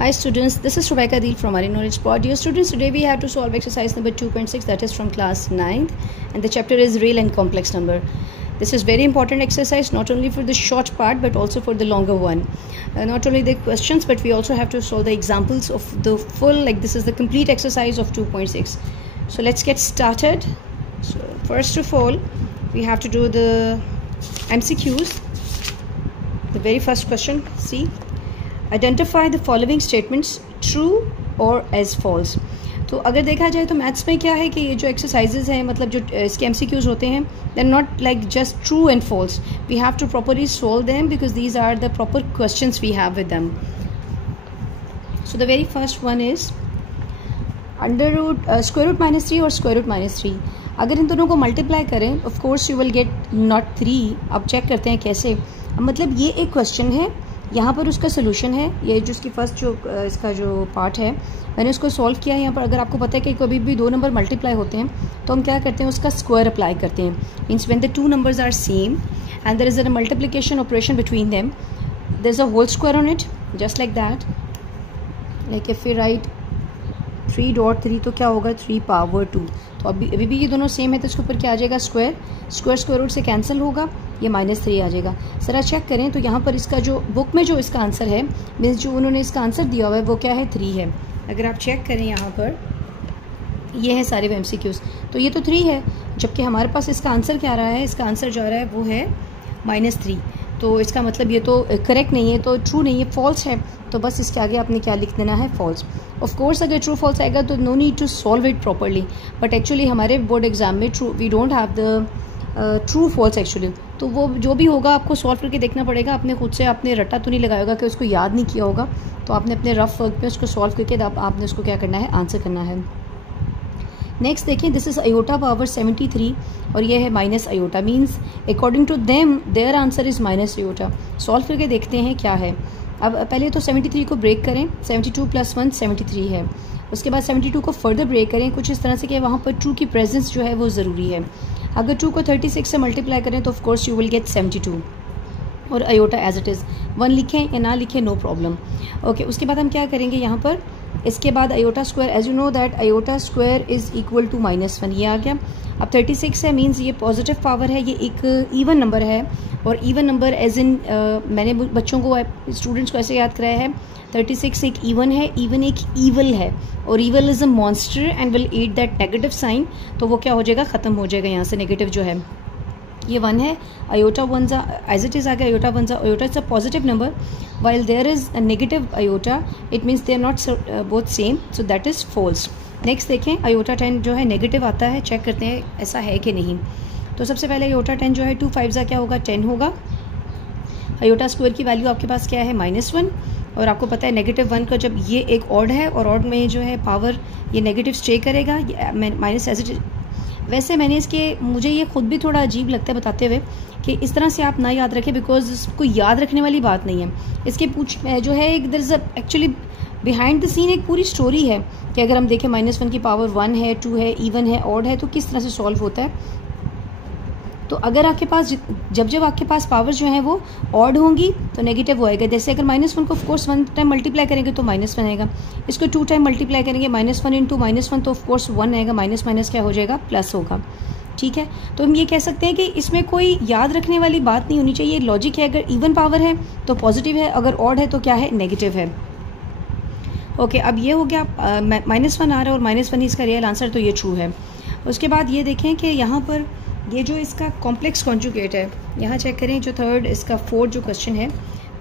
Hi students, this is Rebecca Deal from Marine Knowledge Pod. Dear students, today we have to solve exercise number 2.6, that is from class 9th, and the chapter is real and complex number. This is very important exercise, not only for the short part but also for the longer one. Not only the questions, but we also have to solve the examples of the full, like this is the complete exercise of 2.6. So let's get started. So first of all, we have to do the MCQs. The very first question, see. Identify the following statements true or as false. तो अगर देखा जाए तो maths में क्या है कि ये जो एक्सरसाइजेज हैं, मतलब जो इसके एमसीक्यूज होते हैं, they are not like just true and false. We have to properly solve them because these are the proper questions we have with them. So the very first one is under root square root -3 और square root -3. अगर इन दोनों को multiply करें, of course you will get not 3. अब check करते हैं कैसे. मतलब ये एक क्वेश्चन है, यहाँ पर उसका सोल्यूशन है. ये जो इसकी फर्स्ट जो इसका जो पार्ट है, मैंने उसको सॉल्व किया है. यहाँ पर अगर आपको पता है कि कभी भी दो नंबर मल्टीप्लाई होते हैं तो हम क्या करते हैं, उसका स्क्वायर अप्लाई करते हैं. Means when the two numbers are same and there is a multiplication operation between them, there is a whole square on it, just like that. Like if we write 3.3 तो क्या होगा 3 power 2. तो अभी भी ये दोनों सेम है तो इसके ऊपर क्या आ जाएगा स्क्वायर. स्क्वायर रूट से कैंसिल होगा, ये -3 आ जाएगा. ज़रा चेक करें तो यहाँ पर इसका जो बुक में जो इसका आंसर है, मीन्स जो उन्होंने इसका आंसर दिया हुआ है वो क्या है 3 है. अगर आप चेक करें यहाँ पर ये है सारे MCQs, तो ये तो 3 है, जबकि हमारे पास इसका आंसर क्या आ रहा है, इसका आंसर जो आ रहा है वो है -3. तो इसका मतलब ये तो करेक्ट नहीं है, तो ट्रू नहीं है, फॉल्स है. तो बस इसके आगे आपने क्या लिख देना है, फॉल्स. ऑफ कोर्स अगर ट्रू फॉल्स आएगा तो no need to solve it properly, but actually हमारे बोर्ड एग्जाम में true we don't have the true false actually. तो वो जो भी होगा आपको सॉल्व करके देखना पड़ेगा. आपने खुद से आपने रट्टा तो नहीं लगाएगा कि उसको याद नहीं किया होगा, तो आपने अपने रफ वर्क में उसको सॉल्व करके आपने उसको क्या करना है, आंसर करना है. नेक्स्ट देखिए, दिस इज अयोटा पावर 73 और ये है minus iota. Means according to them their answer is minus iota. Solve करके देखते हैं क्या है. अब पहले तो 73 को ब्रेक करें. 72 + 1 73 है. उसके बाद 72 को फर्दर ब्रेक करें कुछ इस तरह से कि वहाँ पर ट्रू की प्रेजेंस जो है वो ज़रूरी है. अगर 2 को 36 से मल्टीप्लाई करें तो of course you will gate 72 और अयोटा एज इट इज़. 1 लिखें या ना लिखें, नो प्रॉब्लम. ओके, उसके बाद हम क्या करेंगे यहाँ पर, इसके बाद iota square, as you know that iota square is equal to -1. ये आ गया. अब 36 है, मीन्स ये पॉजिटिव पावर है, ये एक इवन नंबर है. और इवन नंबर एज इन मैंने बच्चों को, स्टूडेंट्स को ऐसे याद कराया है, 36 एक इवन है, इवन एक ईवल है, और evil is a monster and will eat that negative sign. तो वो क्या हो जाएगा, ख़त्म हो जाएगा यहाँ से, नेगेटिव जो है ये 1 है. अयोटा 1 एज इट इज़ आ गया. Iota 1 iota is a positive number, while there is a negative iota, it means they are not both same, so that is false. Next देखें, अयोटा 10 जो है नेगेटिव आता है. चेक करते हैं ऐसा है कि नहीं. तो सबसे पहले अयोटा 10 जो है 2 5 क्या होगा, 10 होगा. अयोटा स्क्वायर की वैल्यू आपके पास क्या है, -1. और आपको पता है -1 का जब ये एक ऑड है और ऑड में जो है पावर ये नेगेटिव स्टे करेगा, माइनस एज इट. वैसे मैंने मुझे ये खुद भी थोड़ा अजीब लगता है बताते हुए कि इस तरह से आप ना याद रखें, बिकॉज इसको याद रखने वाली बात नहीं है. इसके जो है एक्चुअली बिहाइंड द सीन एक पूरी स्टोरी है कि अगर हम देखें -1 की पावर 1 है, 2 है, इवन है, ऑड है, तो किस तरह से सॉल्व होता है. तो अगर आपके पास जब आपके पास पावर्स जो हैं वो ऑड होंगी तो नेगेटिव हो आएगा. जैसे अगर -1 को ऑफकोर्स 1 टाइम मल्टीप्लाई करेंगे तो -1 आएगा. इसको 2 टाइम मल्टीप्लाई करेंगे, -1 × -1 तो ऑफकोर्स 1 आएगा. माइनस क्या हो जाएगा, प्लस होगा. ठीक है, तो हम ये कह सकते हैं कि इसमें कोई याद रखने वाली बात नहीं होनी चाहिए. लॉजिक है, अगर इवन पावर है तो पॉजिटिव है, अगर ऑड है तो क्या है, नेगेटिव है. ओके, अब ये हो गया -1 आ रहा है और -1 इसका रियल आंसर, तो ये ट्रू है. उसके बाद ये देखें कि यहाँ पर ये जो इसका कॉम्प्लेक्स कॉन्जुगेट है, यहाँ चेक करें जो थर्ड इसका 4th जो क्वेश्चन है,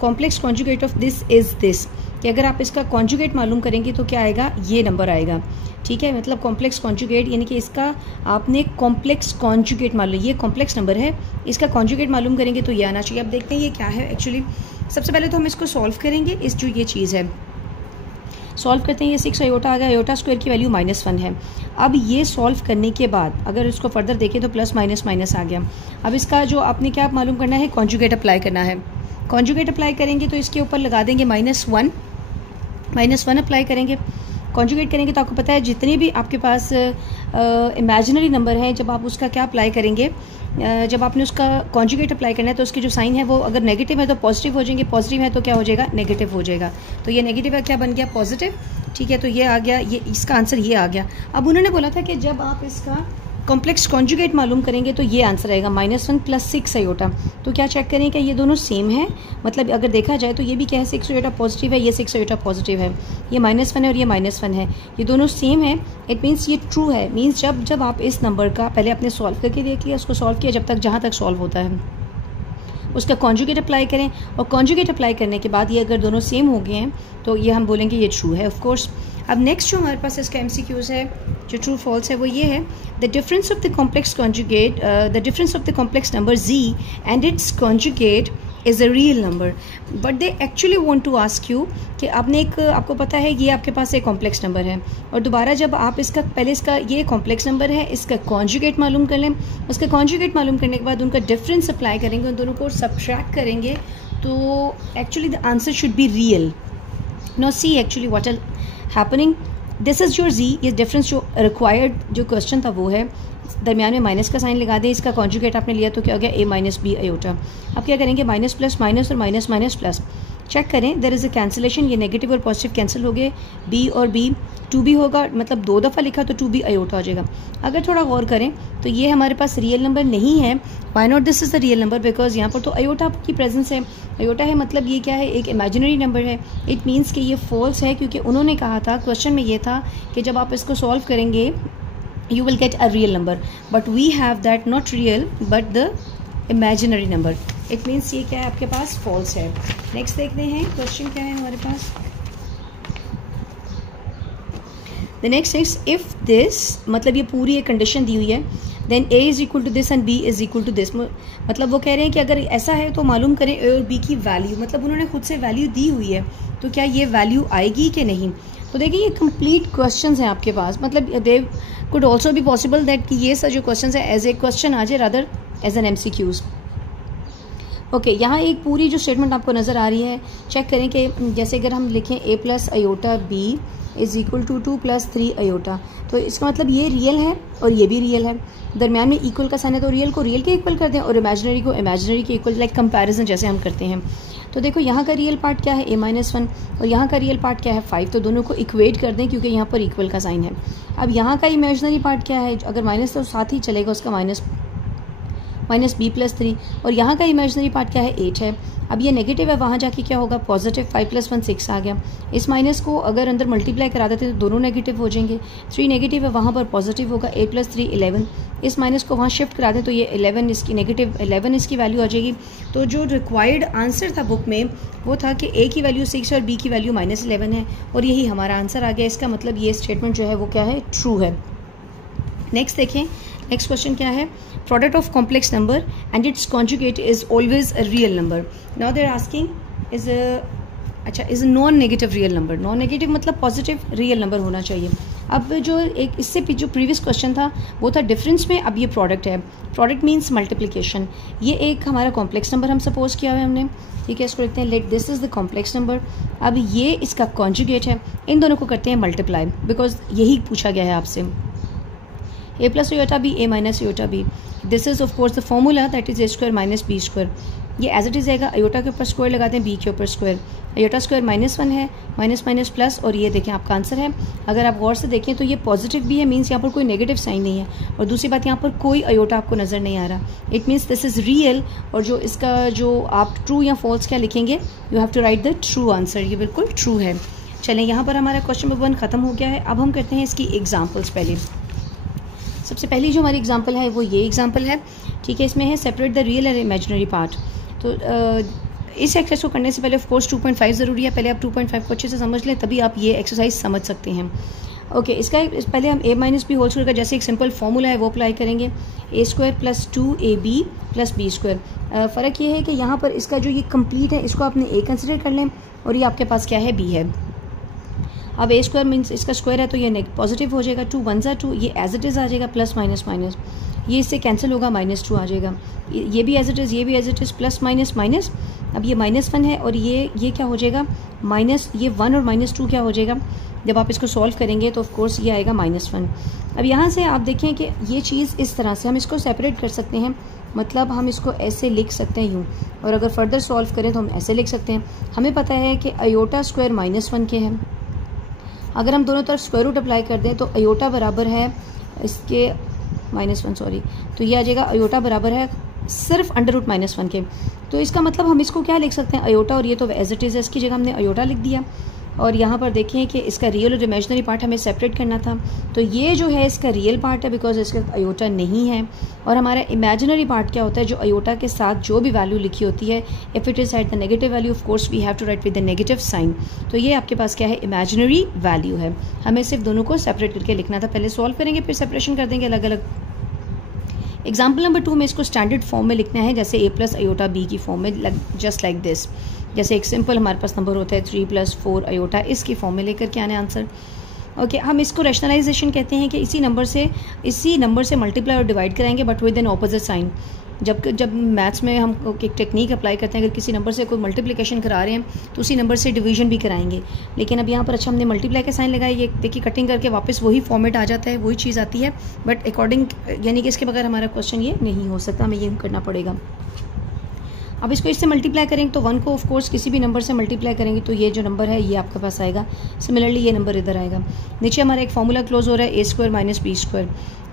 complex conjugate of this is this, कि अगर आप इसका कॉन्जुगेट मालूम करेंगे तो क्या आएगा, ये नंबर आएगा. ठीक है, मतलब कॉम्प्लेक्स कॉन्जुगेट यानी कि इसका आपने कॉम्प्लेक्स कॉन्जुगेट मालूम, ये कॉम्प्लेक्स नंबर है, इसका कॉन्जुगेट मालूम करेंगे तो ये आना चाहिए. अब देखते हैं ये क्या है एक्चुअली. सबसे पहले तो हम इसको सॉल्व करेंगे. इस जो ये चीज़ है सॉल्व करते हैं. ये 6 अयोटा आ गया. अयोटा स्क्वायर की वैल्यू -1 है. अब ये सॉल्व करने के बाद अगर इसको फर्दर देखें तो प्लस माइनस आ गया. अब इसका जो आपने क्या मालूम करना है, कॉन्जुगेट अप्लाई करना है. कॉन्जुगेट अप्लाई करेंगे तो इसके ऊपर लगा देंगे -1 अप्लाई करेंगे. कॉन्जुगेट करेंगे तो आपको पता है जितने भी आपके पास इमेजिनरी नंबर है, जब आप उसका क्या अप्लाई करेंगे, जब आपने उसका कॉन्जुगेट अप्लाई करना है तो उसके जो साइन है वो अगर नेगेटिव है तो पॉजिटिव हो जाएंगे, पॉजिटिव है तो क्या हो जाएगा, नेगेटिव हो जाएगा। तो ये नेगेटिव का क्या बन गया, पॉजिटिव। ठीक है, तो ये आ गया, ये इसका आंसर ये आ गया। अब उन्होंने बोला था कि जब आप इसका कॉम्प्लेक्स कॉन्जुगेट मालूम करेंगे तो ये आंसर आएगा -1 + 6 आयोटा। तो क्या चेक करें कि ये दोनों सेम है, मतलब अगर देखा जाए तो ये भी क्या है, 6 आयोटा पॉजिटिव है, ये 6 आयोटा पॉजिटिव है, ये -1 है और ये -1 है, ये दोनों सेम है। इट मीन्स ये ट्रू है। मीन्स जब आप इस नंबर का पहले आपने सॉल्व करके देख लिया, उसको सॉल्व किया, जहाँ तक सॉल्व होता है उसका कॉन्जुगेट अप्लाई करें, और कॉन्जुगेट अप्लाई करने के बाद ये अगर दोनों सेम हो गए हैं तो ये हम बोलेंगे ये ट्रू है, ऑफ कोर्स। अब नेक्स्ट जो हमारे पास इसका MCQs है, जो ट्रू फॉल्स है, वो ये है, the difference of the complex conjugate, the difference of the complex number z and its conjugate is a real number, but they actually want to ask you कि आपने एक, आपको पता है ये आपके पास एक कॉम्प्लेक्स नंबर है, और दोबारा जब आप इसका पहले इसका ये कॉम्प्लेक्स नंबर है, इसका कॉन्जुगेट मालूम कर लें, उसका कॉन्जुगेट मालूम करने के बाद उनका डिफरेंस अप्लाई करेंगे, उन दोनों को सब्ट्रैक्ट करेंगे, तो actually the answer should be real. No see actually what are happening, this is your z, ये डिफरेंस जो रिक्वायर्ड जो क्वेश्चन था वो है, दरमियान में माइनस का साइन लगा दें, इसका कॉन्जुगेट आपने लिया तो क्या हो गया, a - b आयोटा। अब क्या करेंगे, माइनस प्लस माइनस और माइनस माइनस प्लस, चेक करें, देयर इज़ अ कैंसिलेशन, ये नेगेटिव और पॉजिटिव कैंसिल हो गए, b और b 2b होगा, मतलब 2 दफ़ा लिखा तो 2b आयोटा हो जाएगा। अगर थोड़ा गौर करें तो ये हमारे पास रियल नंबर नहीं है। Why not this is the real number, because यहाँ पर तो आयोटा की प्रेजेंस है, आयोटा है मतलब ये क्या है, एक इमेजिनरी नंबर है। इट मीन्स कि ये फॉल्स है, क्योंकि उन्होंने कहा था, क्वेश्चन में ये था कि जब आप इसको सॉल्व करेंगे you will get a real number, but we have that not real but the imaginary number. It means ये क्या है आपके पास, false है। नेक्स्ट देखते हैं क्वेश्चन क्या है हमारे पास। The next is if this, मतलब ये पूरी एक कंडीशन दी हुई है, then a is equal to this and b is equal to this, मतलब वो कह रहे हैं कि अगर ऐसा है तो मालूम करें a और b की वैल्यू, मतलब उन्होंने खुद से वैल्यू दी हुई है, तो क्या ये वैल्यू आएगी कि नहीं। तो देखिए ये कंप्लीट क्वेश्चंस हैं आपके पास, मतलब they could also be possible that कि ये सब जो क्वेश्चन है एज ए क्वेश्चन आ जाए rather as an MCQs। Okay, यहाँ एक पूरी जो स्टेटमेंट आपको नज़र आ रही है, चेक करें कि जैसे अगर हम लिखें a + iota b is equal to 2 + 3 iota, तो इसका मतलब ये रियल है और ये भी रियल है, दरमियान में इक्वल का साइन है, तो रियल को रियल के इक्वल कर दें और इमेजिनरी को इमेजिनरी के इक्वल, लाइक कंपैरिजन जैसे हम करते हैं। तो देखो यहाँ का रियल पार्ट क्या है, a-1, और यहाँ का रियल पार्ट क्या है, 5, तो दोनों को इक्वेट कर दें क्योंकि यहाँ पर इक्वल का साइन है। अब यहाँ का इमेजिनरी पार्ट क्या है, अगर माइनस तो साथ ही चलेगा, उसका माइनस b + 3, और यहाँ का इमेजिनरी पार्ट क्या है, 8 है। अब ये नेगेटिव है, वहाँ जाके क्या होगा, पॉजिटिव, 5 + 1 6 आ गया। इस माइनस को अगर अंदर मल्टीप्लाई करा देते तो दोनों नेगेटिव हो जाएंगे, 3 नेगेटिव है, वहाँ पर पॉजिटिव होगा, 8 + 3 11, इस माइनस को वहाँ शिफ्ट करा दें तो ये 11 इसकी नेगेटिव 11 इसकी वैल्यू आ जाएगी। तो जो रिक्वायर्ड आंसर था बुक में वो था कि a की वैल्यू 6 और b की वैल्यू -11 है, और यही हमारा आंसर आ गया। इसका मतलब ये स्टेटमेंट जो है वो क्या है, ट्रू है। नेक्स्ट देखें, नेक्स्ट क्वेश्चन क्या है, product of complex number and its conjugate is always a real number. Now they are asking is is a non negative real number. Non negative मतलब पॉजिटिव रियल नंबर होना चाहिए। अब जो एक इससे जो प्रीवियस क्वेश्चन था वो था डिफरेंस में, अब ये प्रोडक्ट है, प्रोडक्ट मीन्स मल्टीप्लिकेशन। ये एक हमारा कॉम्प्लेक्स नंबर हम सपोज किया है हमने, ठीक है, इसको लिखते हैं let this is the complex number. अब ये इसका कॉन्जुगेट है, इन दोनों को करते हैं मल्टीप्लाई, बिकॉज यही पूछा गया है आपसे। a + iota b, a - iota b, this is of course the formula that is a² - b²। ये एज इट इज आएगा, आयोटा के ऊपर स्क्वायर लगाते हैं, b के ऊपर स्क्वायर, आयोटा स्क्वायर -1 है, माइनस प्लस, और ये देखें आपका आंसर है। अगर आप गौर से देखें तो ये पॉजिटिव भी है, मीन्स यहाँ पर कोई नेगेटिव साइन नहीं है, और दूसरी बात यहाँ पर कोई आयोटा आपको नज़र नहीं आ रहा। It means this is real, और जो इसका जो आप ट्रू या फॉल्स क्या लिखेंगे, you have to write the true answer, ये बिल्कुल ट्रू है। चलें, यहाँ पर हमारा क्वेश्चन नंबर 1 ख़त्म हो गया है। अब हम करते हैं इसकी एग्जाम्पल्स। पहले सबसे पहली जो हमारी एग्जाम्पल है वो ये एग्जाम्पल है, ठीक है, इसमें है separate the real and imaginary part. तो इस एक्सरसाइज को करने से पहले ऑफ कोर्स 2.5 ज़रूरी है, पहले आप 2.5 को अच्छे से समझ लें, तभी आप ये एक्सरसाइज समझ सकते हैं। ओके, इसका पहले हम a - b होल स्क्वायर का जैसे एक सिंपल फॉर्मूला है वो अप्लाई करेंगे, a² + 2ab + b²। फ़र्क ये है कि यहाँ पर इसका जो ये कंप्लीट है इसको आपने a कंसिडर कर लें, और ये आपके पास क्या है, b है। अब a² मीन्स इसका स्क्वायर है तो ये पॉजिटिव हो जाएगा, 2 1 2, ये एज इट इज़ आ जाएगा, प्लस माइनस माइनस, ये इससे कैंसिल होगा, -2 आ जाएगा, ये भी एज इट इज़, ये भी as it is, plus minus minus. अब ये -1 है और ये क्या हो जाएगा, माइनस, ये 1 और -2 क्या हो जाएगा, जब आप इसको सॉल्व करेंगे तो ऑफ कोर्स ये आएगा -1। अब यहाँ से आप देखें कि ये चीज़ इस तरह से हम इसको सेपरेट कर सकते हैं, मतलब हम इसको ऐसे लिख सकते हैं यूँ, और अगर फर्दर सॉल्व करें तो हम ऐसे लिख सकते हैं। हमें पता है कि अयोटा स्क्वायर -1 के है, अगर हम दोनों तरफ स्क्वायर रूट अप्लाई कर दें तो अयोटा बराबर है इसके -1 सॉरी, तो ये आ जाएगा अयोटा बराबर है सिर्फ √-1 के। तो इसका मतलब हम इसको क्या लिख सकते हैं, अयोटा, और ये तो एज इट इज़ है, इसकी जगह हमने अयोटा लिख दिया। और यहाँ पर देखें कि इसका रियल और इमेजनरी पार्ट हमें सेपरेट करना था, तो ये जो है इसका रियल पार्ट है बिकॉज इसका अयोटा नहीं है। और हमारा इमेजनरी पार्ट क्या होता है, जो अयोटा के साथ जो भी वैल्यू लिखी होती है, if it is at the negative value of course we have to write with the negative sign. तो ये आपके पास क्या है, इमेजनरी वैल्यू है। हमें सिर्फ दोनों को सेपरेट करके लिखना था। पहले सॉल्व करेंगे फिर सेपरेशन कर देंगे अलग अलग। एग्जाम्पल नंबर 2 में इसको स्टैंडर्ड फॉर्म में लिखना है, जैसे a + अयोटा b की फॉर्म में, जस्ट लाइक दिस। जैसे एक सिंपल हमारे पास नंबर होता है 3 + 4 अयोटा, इसकी फॉर्म में लेकर के आने आंसर। ओके, हम इसको रैशनलाइजेशन कहते हैं कि इसी नंबर से मल्टीप्लाई और डिवाइड कराएंगे but with an opposite sign. जब मैथ्स में हम एक टेक्निक अप्लाई करते हैं, अगर किसी नंबर से कोई मल्टीप्लिकेशन करा रहे हैं तो उसी नंबर से डिवीजन भी कराएंगे। लेकिन अब यहाँ पर अच्छा हमने मल्टीप्लाई का साइन लगाया, ये देखिए कटिंग करके वापस वही फॉर्मेट आ जाता है, वही चीज़ आती है, बट अकॉर्डिंग यानी कि इसके बगैर हमारा क्वेश्चन ये नहीं हो सकता, हमें ये करना पड़ेगा। अब इसको इससे मल्टीप्लाई करेंगे तो 1 को ऑफ कोर्स किसी भी नंबर से मल्टीप्लाई करेंगे तो ये जो नंबर है ये आपके पास आएगा। सिमिलरली ये नंबर इधर आएगा। नीचे हमारा एक फॉर्मूला क्लोज हो रहा है a² - b²।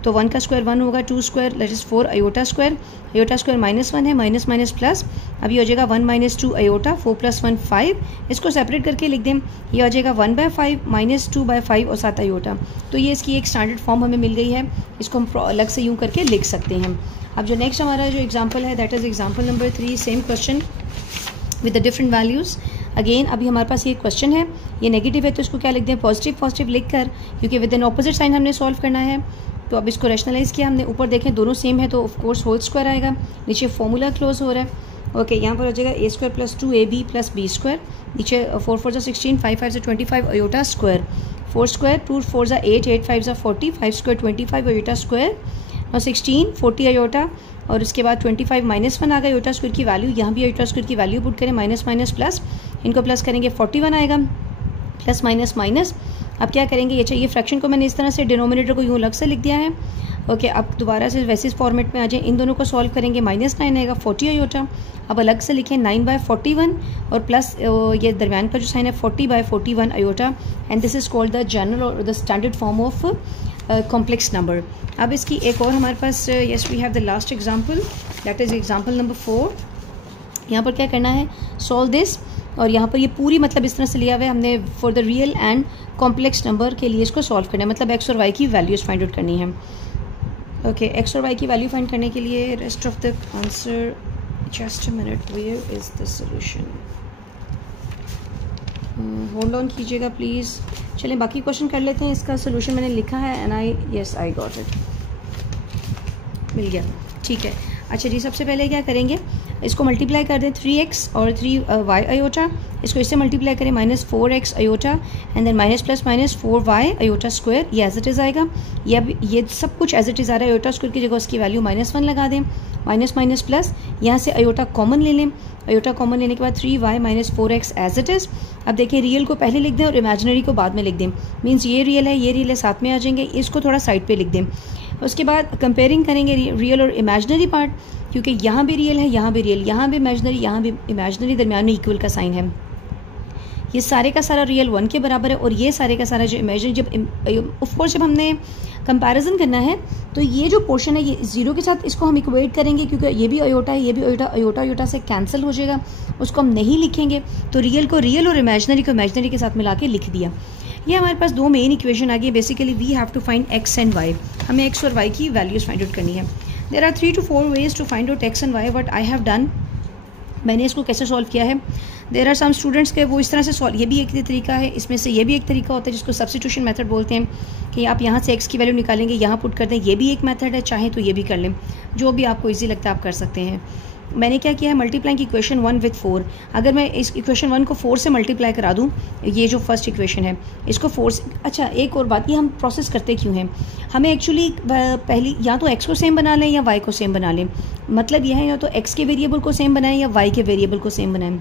तो 1 का स्क्वायर 1 होगा, 2 square that is 4 iota square -1 है, माइनस माइनस प्लस, अब ये हो जाएगा 1 - 2 अयोटा, 4 + 1 5। इसको सेपरेट करके लिख दें, ये हो जाएगा 1/5 - 2/5 और 7 अयोटा। तो ये इसकी एक स्टैंडर्ड फॉर्म हमें मिल गई है, इसको हम अलग से यूँ करके लिख सकते हैं। अब जो नेक्स्ट हमारा जो एग्जाम्पल है that is example number 3, same question with the different values. Again अभी हमारे पास ये क्वेश्चन है, ये नेगेटिव है तो इसको क्या लिख दें, पॉजिटिव लिख कर, क्योंकि विद एन ऑपोजिट साइन हमने सॉल्व करना है। तो अब इसको रैशनलाइज किया हमने, ऊपर देखें दोनों सेम है तो ऑफ कोर्स होल स्क्वायर आएगा, नीचे फॉर्मूला क्लोज हो रहा है। ओके, यहाँ पर हो जाएगा a² + 2ab + b², नीचे 4 × 4 = 16, 5 × 5 = 25 aorta square, 4 square 2 × 4 = 8, 8 × 5 = 40, 5 square 25 aorta square, और 16 40 अयोटा, और उसके बाद 25 -1 आ गया अयोटा स्क्वायर की वैल्यू, यहाँ भी अयोटा स्क्वायर की वैल्यू पुट करें, माइनस प्लस, इनको प्लस करेंगे 41 आएगा, प्लस माइनस। अब क्या करेंगे, ये चाहिए फ्रैक्शन को मैंने इस तरह से डिनोमिनेटर को यूँ अलग से लिख दिया है। ओके, अब दोबारा से वैसे फॉर्मेट में आ जाए, इन दोनों को सॉल्व करेंगे, -9 आएगा, 40 अयोटा। अब अलग से लिखें 9/41 और प्लस ये दरमियान का जो साइन है 40/41 iota, and this is called the general or the standard form of complex number. अब इसकी एक और हमारे पास, yes we have the last example that is example number 4। यहाँ पर क्या करना है, सॉल्व दिस, और यहाँ पर ये पूरी मतलब इस तरह से लिया हुआ है हमने, for the real and complex number के लिए इसको सॉल्व करना है, मतलब x और y की वैल्यूज़ फाइंड आउट करनी है। ओके, x और y की वैल्यू फाइंड करने के लिए rest of the answer, just a minute, where is the solution, hold on कीजिएगा प्लीज़। चलें बाकी क्वेश्चन कर लेते हैं, इसका सोल्यूशन मैंने लिखा है एंड आई गॉट इट, मिल गया, ठीक है। अच्छा जी, सबसे पहले क्या करेंगे, इसको मल्टीप्लाई कर दें 3x और 3y अयोटा, इसको इससे मल्टीप्लाई करें -4x iota, and then minus plus minus 4y iota square, ये एज इट इज़ आएगा। ये सब कुछ एज इट इज़ आ रहा है, अयोटा स्क्वायर की जगह उसकी वैल्यू -1 लगा दें, माइनस प्लस, यहाँ से अयोटा कॉमन ले लें, अयोटा कॉमन लेने के बाद 3y - 4x as it is. अब देखिए रियल को पहले लिख दें और इमेजिनरी को बाद में लिख दें, मीन्स ये रियल है साथ में आ जाएंगे, इसको थोड़ा साइड पे लिख दें। उसके बाद कंपेयरिंग करेंगे रियल और इमेजिनरी पार्ट, क्योंकि यहाँ भी रियल है, यहाँ भी रियल, यहाँ भी इमेजिनरी, यहाँ भी इमेजिनरी, दरमियान में इक्वल का साइन है। ये सारे का सारा रियल 1 के बराबर है, और ये सारे का सारा जो इमेजिनरी, जब ऑफ कोर्स जब हमने कंपैरिजन करना है तो ये जो पोर्शन है ये 0 के साथ इसको हम इक्वेट करेंगे, क्योंकि ये भी अयोटा है, ये भी अयोटा से कैंसिल हो जाएगा, उसको हम नहीं लिखेंगे। तो रियल को रियल और इमेजिनरी को इमेजिनरी के साथ मिला के लिख दिया। ये हमारे पास दो मेन इक्वेशन आ गई। Basically we have to find x and y, हमें x और y की वैल्यूज़ फाइंड आउट करनी है। There are 3 to 4 ways to find out x and y, but I have done, मैंने इसको कैसे सॉल्व किया है। देयर आर सम स्टूडेंट्स के वो इस तरह से सॉल्व, ये भी एक तरीका है, इसमें से ये भी एक तरीका होता है जिसको सब्स्टिट्यूशन मेथड बोलते हैं, कि आप यहाँ से x की वैल्यू निकालेंगे, यहाँ पुट कर दें, ये भी एक मेथड है, चाहे तो ये भी कर लें, जो भी आपको ईजी लगता है आप कर सकते हैं। मैंने क्या किया है, मल्टीप्लाइंग इक्वेशन 1 विद 4, अगर मैं इस इक्वेशन 1 को 4 से मल्टीप्लाई करा दूँ, ये जो फर्स्ट इक्वेशन है इसको 4 से, अच्छा एक और बात, ये हम प्रोसेस करते क्यों हैं, हमें एक्चुअली पहली या तो x को सेम बना लें या y को सेम बना लें, मतलब यह है या तो x के वेरिएबल को सेम बनाएं या y के वेरिएबल को सेम बनाएं।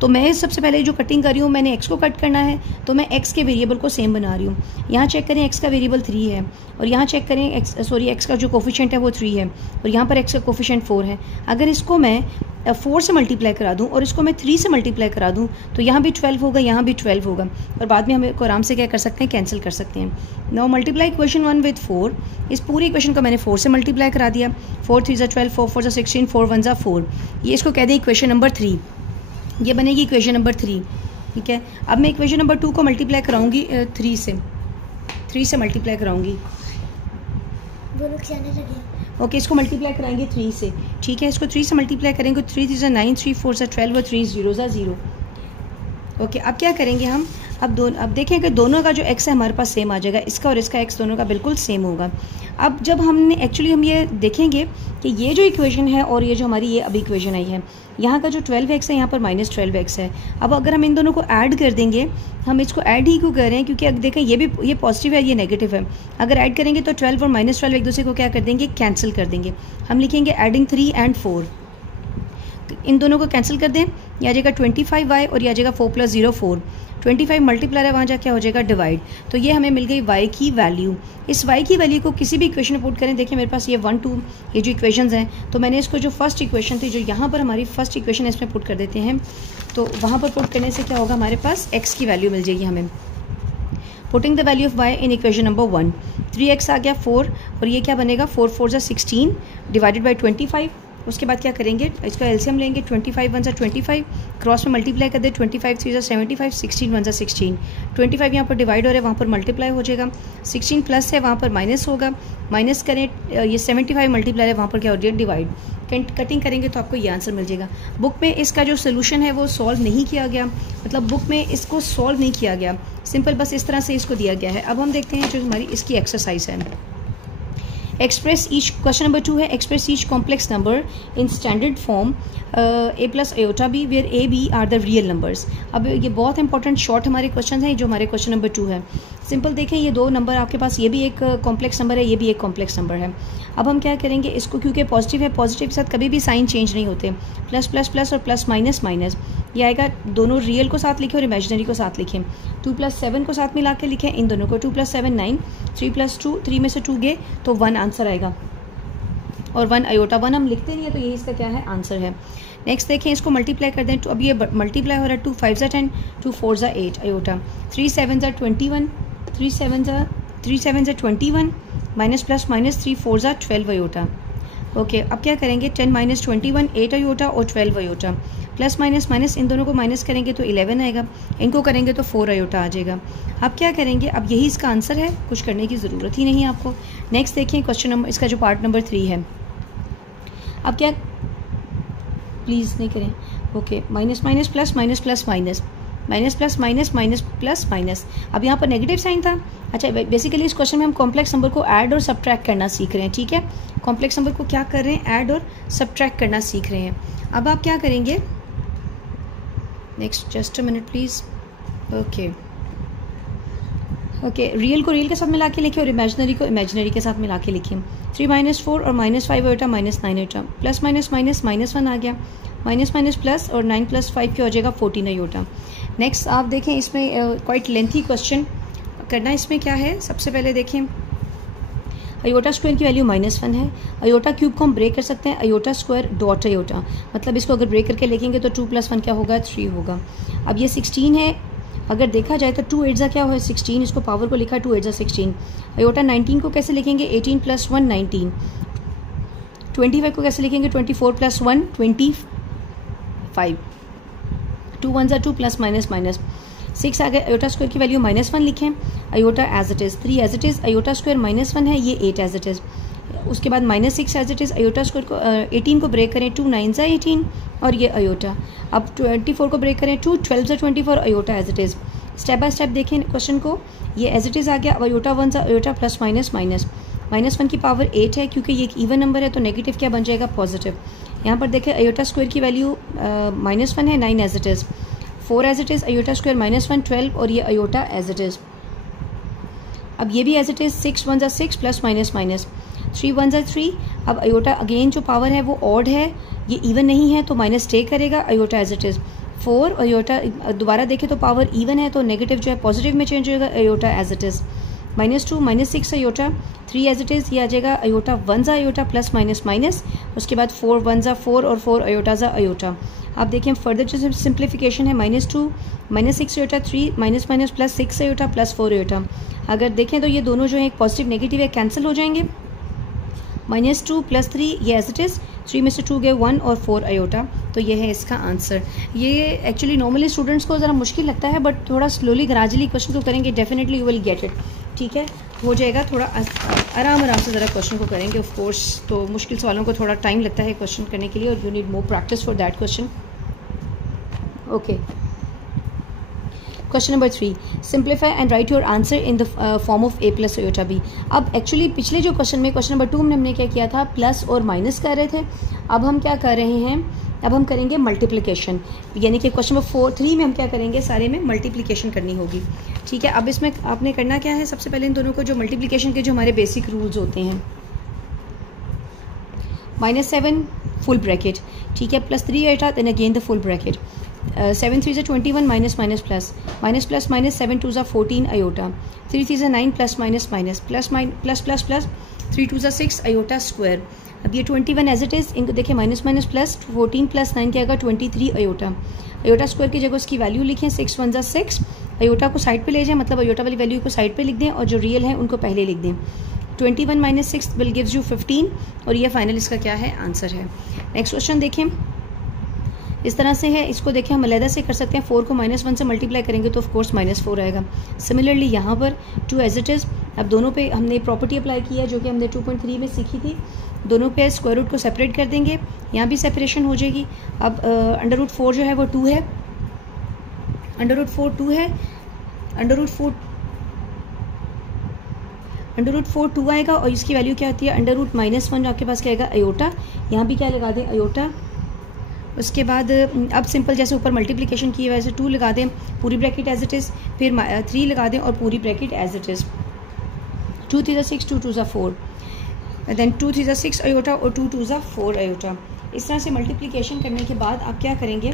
तो मैं सबसे पहले जो कटिंग कर रही हूँ, मैंने x को कट करना है, तो मैं x के वेरिएबल को सेम बना रही हूँ। यहाँ चेक करें x का वेरिएबल 3 है, और यहाँ चेक करें x का जो कोफिशिएंट है वो 3 है, और यहाँ पर x का कोफिशिएंट 4 है। अगर इसको मैं 4 से मल्टीप्लाई करा दूँ और इसको मैं 3 से मल्टीप्लाई करा दूँ तो यहाँ भी 12 होगा, यहाँ भी 12 होगा, और बाद में हम इसको आराम से क्या कर सकते हैं, कैंसिल कर सकते हैं। Now multiply equation 1 with 4। इस पूरी इक्वेशन को मैंने 4 से मल्टीप्लाई करा दिया। 4 3 12, 4 4 16, 4 1 4। ये इसको कह दें इक्वेशन नंबर 3, ये बनेगी इक्वेशन नंबर 3। ठीक है, अब मैं इक्वेशन नंबर 2 को मल्टीप्लाई कराऊंगी 3 से मल्टीप्लाई कराऊंगी। ओके, इसको मल्टीप्लाई कराएंगे 3 से। ठीक है, इसको 3 से मल्टीप्लाई करेंगे। 3 3 9, 3 4 12 और 3 0 0। ओके, अब क्या करेंगे हम, अब देखें कि दोनों का जो x है हमारे पास सेम आ जाएगा, इसका और इसका x दोनों का बिल्कुल सेम होगा। अब जब हम ये देखेंगे कि ये जो इक्वेशन है और ये जो हमारी ये अभी इक्वेशन आई है, यहाँ का जो 12x है यहाँ पर -12x है। अब अगर हम इन दोनों को ऐड कर देंगे, हम इसको ऐड ही क्यों कर रहे हैं, क्योंकि अब देखें ये पॉजिटिव है, ये नेगेटिव है। अगर ऐड करेंगे तो 12 और -12 एक दूसरे को क्या कर देंगे, कैंसिल कर देंगे। हम लिखेंगे एडिंग 3 and 4, इन दोनों को कैंसिल कर दें, ये आ जाएगा 25y और ये आ जाएगा 4 + 0 4। 25 मल्टीप्लाई है, वहाँ जाके क्या हो जाएगा, डिवाइड। तो ये हमें मिल गई y की वैल्यू। इस y की वैल्यू को किसी भी इक्वेशन में पुट करें। देखिए मेरे पास ये 1 2 ये जो इक्वेशंस हैं, तो मैंने इसको जो फर्स्ट इक्वेशन थी, जो यहाँ पर हमारी फर्स्ट इक्वेशन है, इसमें पुट कर देते हैं। तो वहाँ पर पुट करने से क्या होगा, हमारे पास x की वैल्यू मिल जाएगी हमें। Putting the value of y in equation number 1, 3x आ गया 4, और ये क्या बनेगा, 4 4 16 डिवाइडेड बाई 25। उसके बाद क्या करेंगे, इसका एलसीएम लेंगे। 25 1 25, क्रॉस में मल्टीप्लाई कर दे। 25 3 75, 16 1 16। 25 यहाँ पर डिवाइड हो रहा है, वहाँ पर मल्टीप्लाई हो जाएगा। 16 प्लस है, वहाँ पर माइनस होगा, माइनस करें। ये 75 मल्टीप्लाई है, वहाँ पर क्या हो जाएगा, डिवाइड। कटिंग करेंगे तो आपको ये आंसर मिल जाएगा। बुक में इसका जो सोल्यूशन है वो सॉल्व नहीं किया गया, मतलब बुक में इसको सॉल्व नहीं किया गया, सिंपल बस इस तरह से इसको दिया गया है। अब हम देखते हैं जो हमारी इसकी एक्सरसाइज है। एक्सप्रेस ईच, क्वेश्चन नंबर 2 है, express each complex number in standard form a + iota b where a b are the real numbers. अब ये बहुत इंपॉर्टेंट शॉर्ट हमारे क्वेश्चन हैं, जो हमारे क्वेश्चन नंबर 2 है। सिंपल देखें, ये दो नंबर आपके पास, ये भी एक कॉम्प्लेक्स नंबर है, ये भी एक कॉम्प्लेक्स नंबर है। अब हम क्या करेंगे, इसको क्योंकि पॉजिटिव है, पॉजिटिव के साथ कभी भी साइन चेंज नहीं होते, प्लस प्लस प्लस और प्लस माइनस माइनस, ये आएगा। दोनों रियल को साथ लिखें और इमेजिनरी को साथ लिखें। 2 + 7 को साथ मिला के लिखें, इन दोनों को। 2 + 7 9, 3 + 2 3 में से 2 गए तो 1 आंसर आएगा, और 1 iota 1 हम लिखते नहीं है, तो यही इसका क्या है, आंसर है। नेक्स्ट देखें, इसको मल्टीप्लाई कर दें। तो अब ये मल्टीप्लाई हो रहा है, 2 5 10, 2 4 8 iota, 3 7 21, 3 7 21, minus plus minus 3 4 12 iota। Okay, अब क्या करेंगे, 10 - 21 8 iota और 12 iota, प्लस माइनस माइनस इन दोनों को माइनस करेंगे तो 11 आएगा, इनको करेंगे तो 4 iota आ जाएगा। अब क्या करेंगे, अब यही इसका आंसर है, कुछ करने की ज़रूरत ही नहीं है आपको। नेक्स्ट देखिए क्वेश्चन नंबर, इसका जो पार्ट नंबर 3 है। अब क्या, प्लीज़ नहीं करें। Okay, minus minus plus minus plus minus, minus plus minus minus plus minus. अब यहाँ पर नेगेटिव साइन था। अच्छा, बेसिकली इस क्वेश्चन में हम कॉम्प्लेक्स नंबर को ऐड और सब्ट्रैक्ट करना सीख रहे हैं। ठीक है, कॉम्प्लेक्स नंबर को क्या कर रहे हैं, ऐड और सब्ट्रैक्ट करना सीख रहे हैं। अब आप क्या करेंगे, next just a minute please. Okay, real को रियल के साथ मिला के लिखें और इमेजिनरी को इमेजिनरी के साथ मिला के लिखें। 3 - 4 और -5 iota -9 iota, plus minus minus -1 आ गया, माइनस माइनस प्लस, और 9 + 5 क्या हो जाएगा, 14 iota। नेक्स्ट आप देखें, इसमें क्वाइट लेंथी क्वेश्चन करना। इसमें क्या है, सबसे पहले देखें, iota स्क्वायर की वैल्यू -1 है। iota क्यूब को हम ब्रेक कर सकते हैं, iota स्क्वायर डॉट iota, मतलब इसको अगर ब्रेक करके लिखेंगे तो 2 + 1 क्या होगा, 3 होगा। अब ये 16 है, अगर देखा जाए तो 2 8 क्या हो, 16, इसको पावर को लिखा 2 8 16। iota 19 को कैसे लिखेंगे, 18 + 1 19। 25 को कैसे लिखेंगे, 24 + 1 25। 2 1 2 प्लस माइनस माइनस 6 आ गए। iota स्क्वायर की वैल्यू -1 लिखें, iota as it is 3 as it is, iota square -1 है, ये 8 एज इट इज़। उसके बाद -6 as it is, iota square को 18 को ब्रेक करें, 2 9 18 और ये iota। अब 24 को ब्रेक करें, 2 12 24 iota as it is. Step by step देखें क्वेश्चन को, ये एज इट इज़ आ गया। अब iota 1 iota plus minus minus, -1 की पावर 8 है, क्योंकि ये एक इवन नंबर है तो नेगेटिव क्या बन जाएगा, पॉजिटिव। यहाँ पर देखें, iota स्क्वायर की वैल्यू -1 है, 9 as it is, 4 as it is, iota square -1 12 और ये iota एज इट इज़। अब ये भी as it is, 6 1 6 plus minus minus, 3 1 3। अब iota अगेन जो पावर है वो ऑड है, ये इवन नहीं है तो माइनस टे करेगा, iota as it is. 4 iota, दोबारा देखें तो पावर इवन है तो नेगेटिव जो है पॉजिटिव में चेंज होगा, iota as it is. -2 -6 iota, 3 as it is, ये आ जाएगा अयोटा 1 ज़ा अयोटा प्लस माइनस माइनस, उसके बाद 4 1 ज़ा 4 और 4 अयोटा ज़ा अयोटा। आप देखें फर्दर जो सिंप्लीफिकेशन है, -2 -6 iota, 3 minus minus plus 6 iota plus 4 iota. अगर देखें तो ये दोनों जो है एक पॉजिटिव नेगेटिव है, कैंसिल हो जाएंगे। -2 + 3 ये एज इट इज़, 3 में से 2 गए 1 और 4 अयोटा। तो ये है इसका आंसर। ये एक्चुअली नॉर्मली स्टूडेंट्स को ज़रा मुश्किल लगता है, बट थोड़ा स्लोली ग्रेजुअली क्वेश्चन को करेंगे, definitely you will get it. ठीक है, हो जाएगा। थोड़ा आराम से ज़रा क्वेश्चन को करेंगे। ऑफ कोर्स तो मुश्किल सवालों को थोड़ा टाइम लगता है क्वेश्चन करने के लिए, और you need more practice for that question. Okay, question number 3, simplify and write your answer in the form of a + iota b। अब एक्चुअली पिछले जो क्वेश्चन में, क्वेश्चन नंबर 2 में हमने क्या किया था, प्लस और माइनस कर रहे थे। अब हम क्या कर रहे हैं, अब हम करेंगे मल्टीप्लिकेशन, यानी कि क्वेश्चन नंबर 3 में हम क्या करेंगे, सारे में मल्टीप्लिकेशन करनी होगी। ठीक है, अब इसमें आपने करना क्या है, सबसे पहले इन दोनों को जो मल्टीप्लिकेशन के जो हमारे बेसिक रूल्स होते हैं, -7 फुल ब्रैकेट, ठीक है, +3 iota, then again the full bracket, 7 3 21 minus minus plus minus plus minus 7 2 14 iota, 3 3 9 plus minus minus plus plus plus plus 3 2 6 iota square. अब ये 21 एज इट इज़, इनको देखें माइनस माइनस प्लस 14 + 9 क्या आएगा 23 अयोटा। अयोटा स्क्वायर की जगह उसकी value लिखें, 6 1 6, अयोटा को साइड पे ले जाएं, मतलब अयोटा वाली वैल्यू को साइड पे लिख दें और जो रियल है उनको पहले लिख दें। 21 - 6 विल गिव्स यू 15, और ये फाइनल इसका क्या है, आंसर है। नेक्स्ट क्वेश्चन देखें, इस तरह से है, इसको देखें हम अलहदा से कर सकते हैं। 4 को -1 से मल्टीप्लाई करेंगे तो ऑफकोर्स -4 आएगा। सिमिलरली यहाँ पर 2 एज इट इज़, अब दोनों पे हमने प्रॉपर्टी अप्लाई की है जो कि हमने 2.3 में सीखी थी। दोनों पे स्क्वायर रूट को सेपरेट कर देंगे, यहाँ भी सेपरेशन हो जाएगी। अब √4 जो है वो 2 है, √4 2 है, √4 2 आएगा, और इसकी वैल्यू क्या होती है, √-1 आपके पास क्या आएगा, अयोटा। यहाँ भी क्या लगा दें, अयोटा। उसके बाद अब सिंपल जैसे ऊपर मल्टीप्लिकेशन की है वैसे 2 लगा दें, पूरी ब्रैकेट एज इट इज़, फिर 3 लगा दें और पूरी bracket as it is. 2 3 6, 2 2 4, then 2 3 6 iota और 2 2 4 अयोटा। इस तरह से मल्टीप्लिकेशन करने के बाद आप क्या करेंगे,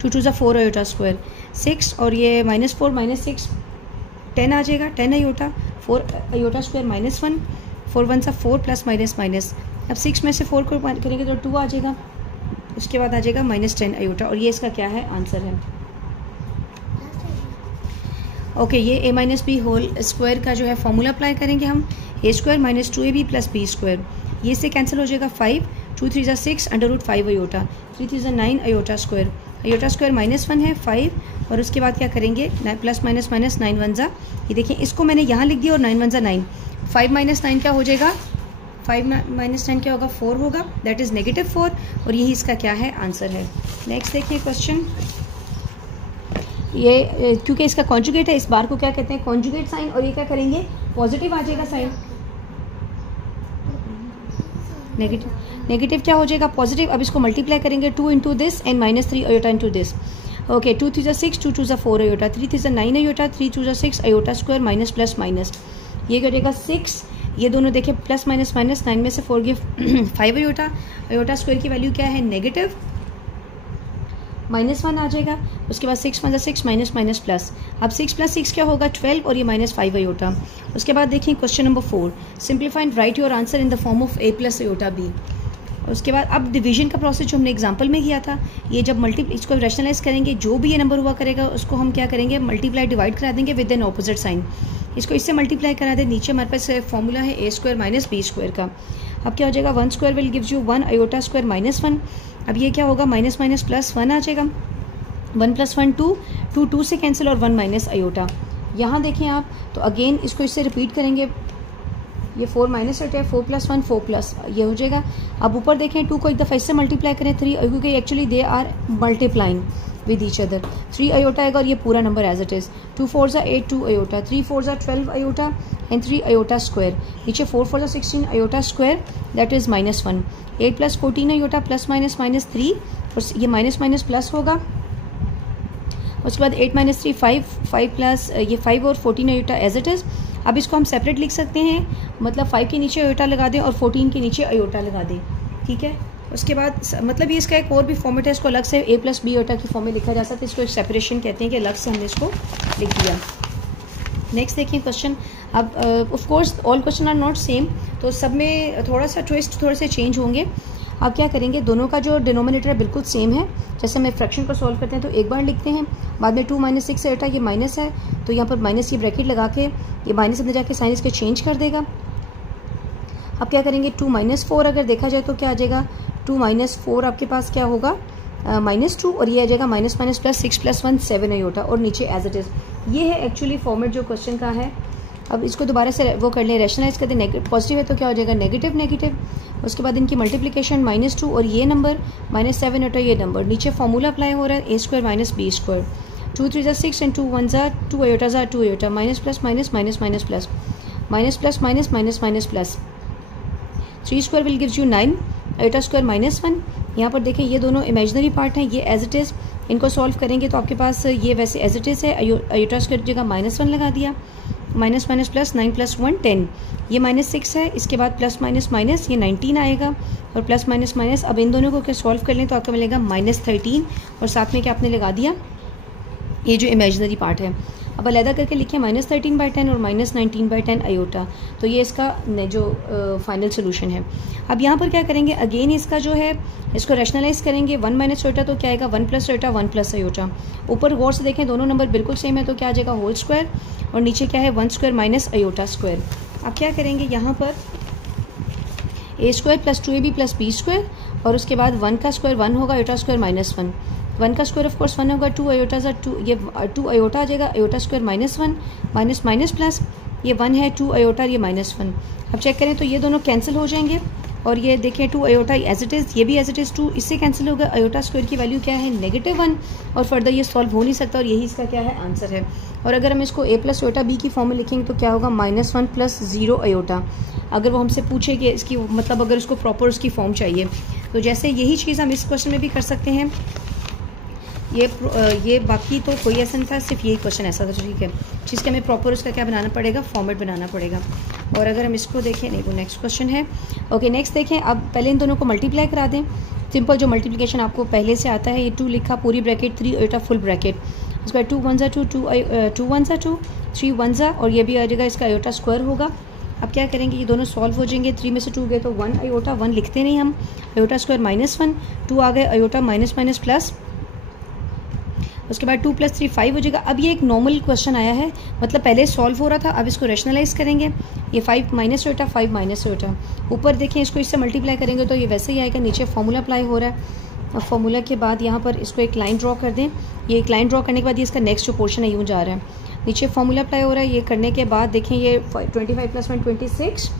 2 2 4 अयोटा स्क्वायर, 6 और ये -4 -6 10 आ जाएगा, 10 iota, 4 iota square -1, 4 1 4 plus minus minus. अब 6 में से 4 को करेंगे तो 2 आ जाएगा, उसके बाद आ जाएगा -10 अयोटा, और ये इसका क्या है, आंसर है। ओके, ये a - b होल स्क्वायर का जो है फॉर्मूला अप्लाई करेंगे हम, a² - 2ab + b², ये से कैंसिल हो जाएगा 5, 2 3 6 √5 iota, 3 3 9 iota square, iota square -1 है 5, और उसके बाद क्या करेंगे, प्लस माइनस माइनस 9 1 ज़ा, ये देखिए इसको मैंने यहाँ लिख दिया, और 9 1 ज़ा 9, 5 - 9 क्या हो जाएगा, 5 - 9 क्या होगा, 4 होगा, दैट इज़ -4, और यही इसका क्या है, आंसर है। नेक्स्ट देखिए क्वेश्चन, ये क्योंकि इसका कॉन्जुगेट है, इस बार को क्या कहते हैं, कॉन्जुगेट साइन, और ये क्या करेंगे, पॉजिटिव आ जाएगा साइन, नेगेटिव क्या हो जाएगा, पॉजिटिव। अब इसको मल्टीप्लाई करेंगे, 2 into this and -3 iota into this. Okay, 2 3 6, 2 2 4 iota, 3 3 9 iota, 3 2 6 iota square, minus plus minus, ये करेगा 6, ये दोनों देखें प्लस माइनस माइनस, 9 में से 4 गए 5 अयोटा, अयोटा स्क्वायर की वैल्यू क्या है, नेगेटिव, -1 आ जाएगा, उसके बाद 6 1 6 माइनस माइनस प्लस, अब 6 + 6 क्या होगा, 12, और ये -5 अयोटा। उसके बाद देखिए question number 4, simplify and write your answer in the form of a + iota b। उसके बाद अब डिवीजन का प्रोसेस जो हमने एग्जांपल में किया था, ये जब इसको रैशनलाइज करेंगे, जो भी ये नंबर हुआ करेगा उसको हम क्या करेंगे, मल्टीप्लाई डिवाइड करा देंगे विद एन ऑपोजिट साइन, इसको इससे मल्टीप्लाई करा दें। नीचे हमारे पास फॉर्मूला है a² - b²। अब क्या हो जाएगा, 1² will gives you 1 iota square -1, अब ये क्या होगा, माइनस माइनस प्लस 1 आ जाएगा, 1 + 1 2, 2 से कैंसिल, और 1 - अयोटा। यहाँ देखें आप, तो अगेन इसको इससे रिपीट करेंगे, ये 4 माइनस हटे, 4 + 1 4 प्लस, ये हो जाएगा। अब ऊपर देखें, 2 को एक दफ़ा इससे मल्टीप्लाई करें 3, क्योंकि actually they are multiplying with each other, 3 iota आएगा, और ये पूरा नंबर एज इट इज़। 2 4 ज़ा 8 2 अयोटा, 3 4 ज़ा 12 अयोटा एंड 3 अयोटा स्क्वायर, नीचे 4 4 ज़ा 16 iota square, that is -1, 8 + 14 iota plus minus -3, और ये माइनस माइनस प्लस होगा। उसके बाद 8 - 3 5, 5 प्लस ये 5 और 14 अयोटा एज इट इज़। अब इसको हम सेपरेट लिख सकते हैं, मतलब 5 के नीचे अयोटा लगा दें और 14 के नीचे अयोटा लगा दें, ठीक है। उसके बाद मतलब ये इसका एक और भी फॉर्मेट है, इसको अलग से a प्लस बी आयोटा की फॉर्म में लिखा जा सकता है, इसको एक सेपरेशन कहते हैं कि अलग से हमने इसको लिख दिया। नेक्स्ट देखिए क्वेश्चन। अब of course all question are not same, तो सब में थोड़ा सा ट्विस्ट थोड़े से चेंज होंगे। अब क्या करेंगे, दोनों का जो डिनोमिनेटर है बिल्कुल सेम है। जैसे हम फ्रैक्शन को सॉल्व करते हैं तो एक बार लिखते हैं, बाद में 2 - 6 आयोटा, ये माइनस है तो यहाँ पर माइनस की ब्रैकेट लगा के ये माइनस अंदर जाके साइन इसके चेंज कर देगा। अब क्या करेंगे, 2 - 4 अगर देखा जाए तो क्या आ जाएगा, 2 - 4 आपके पास क्या होगा -2, और ये आ जाएगा माइनस माइनस प्लस 6 + 1 7 आयोटा, और नीचे एज इट इज़। ये है एक्चुअली फॉर्मेट जो क्वेश्चन का है। अब इसको दोबारा से वो कर लें, रैशनलाइज कर दें। पॉजिटिव है तो क्या हो जाएगा, नेगेटिव नेगेटिव। उसके बाद इनकी मल्टीप्लिकेशन -2 और ये नंबर -7 आयोटा, ये नंबर। नीचे फॉर्मूला अप्लाई हो रहा है, a² - b²। 2 × 3 = 6 and 2 × 1 = 2 iota = 2 iota, minus plus minus minus minus plus minus plus minus minus minus plus 3² will gives you 9 iota square -1। यहाँ पर देखें ये दोनों इमेजिनरी पार्ट हैं, ये एज इट इज़। इनको सॉल्व करेंगे तो आपके पास ये वैसे एज इट इज़ है, आयोटा स्क्वायर जगह -1 लगा दिया, माइनस माइनस प्लस 9 + 1 10, ये -6 है। इसके बाद प्लस माइनस माइनस ये 19 आएगा, और प्लस माइनस माइनस। अब इन दोनों को क्या सॉल्व कर लें तो आपको मिलेगा -13, और साथ में क्या आपने लगा दिया ये जो इमेजिनरी पार्ट है। अब अलहदा करके लिखिए -13/10 और -19/10 आयोटा, तो ये इसका जो फाइनल सोल्यूशन है। अब यहाँ पर क्या करेंगे, अगेन इसका जो है इसको रैशनलाइज करेंगे। 1 - आयोटा तो क्या आएगा, 1 + आयोटा 1 + आयोटा। ऊपर गौर से देखें दोनों नंबर बिल्कुल सेम है, तो क्या आ जाएगा होल स्क्वायर, और नीचे क्या है 1² - आयोटा स्क्वायर। अब क्या करेंगे यहाँ पर a² + 2ab + b², और उसके बाद 1 का स्क्वायर 1 होगा, आयोटा स्क्वायर -1। 1 का स्क्वायर ऑफ कोर्स 1 होगा, 2 आयोटा सा 2, ये 2 आयोटा आ जाएगा, iota square -1 minus minus plus ये 1 है, 2 आयोटा, ये -1। अब चेक करें तो ये दोनों कैंसिल हो जाएंगे, और ये देखें 2 आयोटा एज इट इज़, ये भी एज इट इज़ 2, इससे कैंसिल होगा। आयोटा स्क्वायर की वैल्यू क्या है, -1, और फर्दर ये सॉल्व हो नहीं सकता, और यही इसका क्या है आंसर है। और अगर हम इसको a + आयोटा b की फॉर्म में लिखेंगे तो क्या होगा, -1 + 0 आयोटा। अगर वो हमसे पूछे कि इसकी मतलब अगर उसको प्रॉपर उसकी फॉर्म चाहिए, तो जैसे यही चीज़ हम इस क्वेश्चन में भी कर सकते हैं। ये बाकी तो कोई ऐसा नहीं था, सिर्फ यही क्वेश्चन ऐसा था, ठीक है, जिसके हमें प्रॉपर उसका क्या बनाना पड़ेगा, फॉर्मेट बनाना पड़ेगा। और अगर हम इसको देखें, नहीं वो नेक्स्ट क्वेश्चन है। ओके नेक्स्ट देखें, अब पहले इन दोनों को मल्टीप्लाई करा दें। सिंपल जो मल्टीप्लिकेशन आपको पहले से आता है, ये 2 लिखा पूरी ब्रैकेट, 3 आयोटा फुल ब्रैकेट, उसके बाद 2 × 1 = 2, 2 × 1 = 2, 3 × 1 = और ये भी आ जाएगा, इसका आयोटा स्क्वायर होगा। अब क्या करेंगे, ये दोनों सॉल्व हो जाएंगे। 3 में से 2 गए तो 1 आयोटा, 1 लिखते नहीं हम, आयोटा स्क्वायर -1, 2 आ गए, आयोटा माइनस माइनस प्लस, उसके बाद 2 + 3 5 हो जाएगा। अब ये एक नॉर्मल क्वेश्चन आया है, मतलब पहले सॉल्व हो रहा था, अब इसको रैशनलाइज करेंगे। ये 5 - आयोटा 5 - आयोटा, ऊपर देखें इसको इससे मल्टीप्लाई करेंगे तो ये वैसे ही आएगा। नीचे फॉर्मूला अप्लाई हो रहा है, अब फॉर्मूला के बाद यहाँ पर इसको एक लाइन ड्रॉ कर दें। ये एक लाइन ड्रॉ करने के बाद ये इसका नेक्स्ट जो पोर्शन है यूँ जा रहा है, नीचे फॉर्मूला अप्लाई हो रहा है। ये करने के बाद देखें ये 25 + 1 26,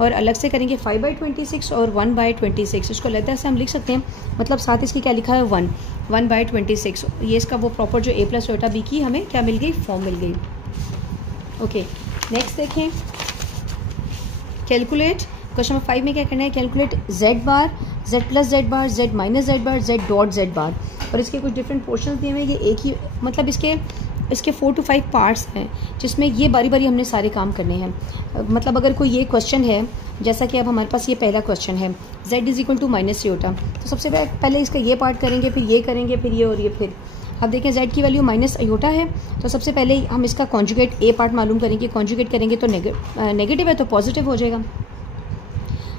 और अलग से करेंगे 5/26 और 1/26। इसको अलग से हम लिख सकते हैं, मतलब साथ इसकी क्या लिखा है 1/26। ये इसका वो प्रॉपर जो a + आयोटा b की हमें क्या मिल गई, फॉर्म मिल गई। ओके नेक्स्ट देखें, कैलकुलेट। क्वेश्चन नंबर 5 में क्या करना है, कैलकुलेट z बार, z + z बार, z - z बार, z डॉट z बार, और इसके कुछ डिफरेंट पोर्शन दिए हुए हैं। ये एक ही मतलब इसके 4 to 5 पार्ट्स हैं, जिसमें ये बारी बारी हमने सारे काम करने हैं। मतलब अगर कोई ये क्वेश्चन है, जैसा कि अब हमारे पास ये पहला क्वेश्चन है, z = -a आयोटा, तो सबसे पहले इसका ये पार्ट करेंगे, फिर ये करेंगे, फिर ये और ये। फिर अब देखें z की वैल्यू -a आयोटा है, तो सबसे पहले हम इसका कॉन्जुगेट a पार्ट मालूम करेंगे। कॉन्जुगेट करेंगे तो नेगेटिव है तो पॉजिटिव हो जाएगा।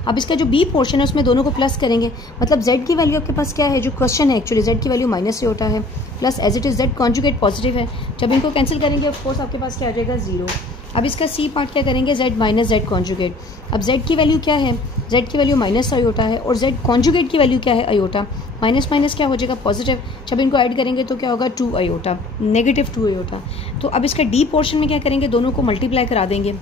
अब इसका जो b पोर्शन है उसमें दोनों को प्लस करेंगे, मतलब z की वैल्यू आपके पास क्या है, जो क्वेश्चन है एक्चुअली z की वैल्यू -a आयोटा है, plus as it is z conjugate positive है। जब इनको कैंसिल करेंगे ऑफ कोर्स आपके पास क्या आ जाएगा 0। अब इसका c पार्ट क्या करेंगे, z - z कॉन्जुगेट। अब z की वैल्यू क्या है, z की वैल्यू -a आयोटा है, और z कॉन्जुगेट की वैल्यू क्या है, आयोटा। माइनस माइनस क्या हो जाएगा, पॉजिटिव। जब इनको ऐड करेंगे तो क्या होगा 2 आयोटा, -2 आयोटा। तो अब इसका d पोर्शन में क्या करेंगे, दोनों को मल्टीप्लाई करा देंगे,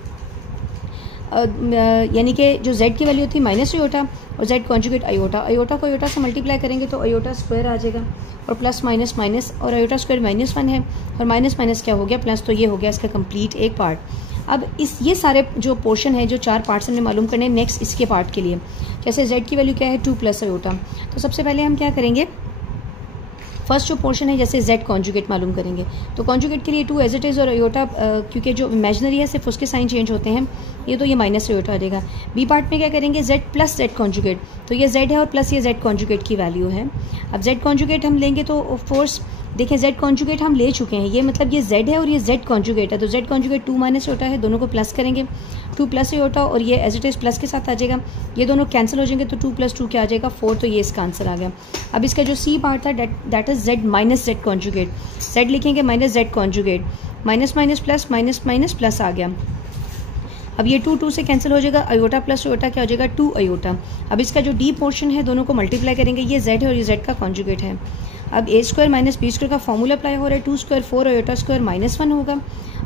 यानी कि जो z की वैल्यू थी -a आयोटा और z कॉन्जुगेट आयोटा, आयोटा को आयोटा से मल्टीप्लाई करेंगे तो आयोटा स्क्वायर आ जाएगा, और प्लस माइनस माइनस, और आयोटा स्क्वायर -1 है, और माइनस माइनस क्या हो गया, प्लस। तो ये हो गया इसका कंप्लीट एक पार्ट। अब ये सारे जो पोर्शन है, जो 4 पार्ट्स हमने मालूम करने, नेक्स्ट इसके पार्ट के लिए, जैसे z की वैल्यू क्या है 2 + आयोटा, तो सबसे पहले हम क्या करेंगे, फर्स्ट जो पोर्शन है जैसे z कॉन्जुगेट मालूम करेंगे, तो कॉन्जुगेट के लिए 2 एज इट इज़ और अयोटा क्योंकि जो इमेजनरी है सिर्फ उसके साइन चेंज होते हैं, ये तो ये माइनस अयोटा आ जाएगा। बी पार्ट में क्या करेंगे z प्लस z कॉन्जुगेट, तो ये z है और प्लस ये z कॉन्जुगेट की वैल्यू है। अब z कॉन्जुगेट हम लेंगे तो ऑफकोर्स देखें z कॉन्जुगेट हम ले चुके हैं, ये मतलब ये z है और ये z कॉन्जुगेट है, तो z कॉन्जुगेट 2 माइनस अयोटा है, दोनों को प्लस करेंगे 2 प्लस अयोटा और ये एज इट इज़ प्लस के साथ आ जाएगा, ये दोनों कैंसिल हो जाएंगे तो 2 + 2 क्या आ जाएगा 4, तो ये इसका आंसर आ गया। अब इसका जो सी पार्ट था that is z minus z conjugate, z लिखेंगे minus z conjugate, minus minus plus minus minus plus आ गया। अब ये 2 से कैंसिल हो जाएगा, अयोटा प्लस अयोटा क्या हो जाएगा 2 अयोटा। अब इसका जो डी पोर्शन है दोनों को मल्टीप्लाई करेंगे, ये z है और ये z का कॉन्जुगेट है। अब a square minus b square का फॉर्मूला अप्लाई हो रहा है, 2 स्क्वायर 4 अयोटा स्क्वायर -1 होगा।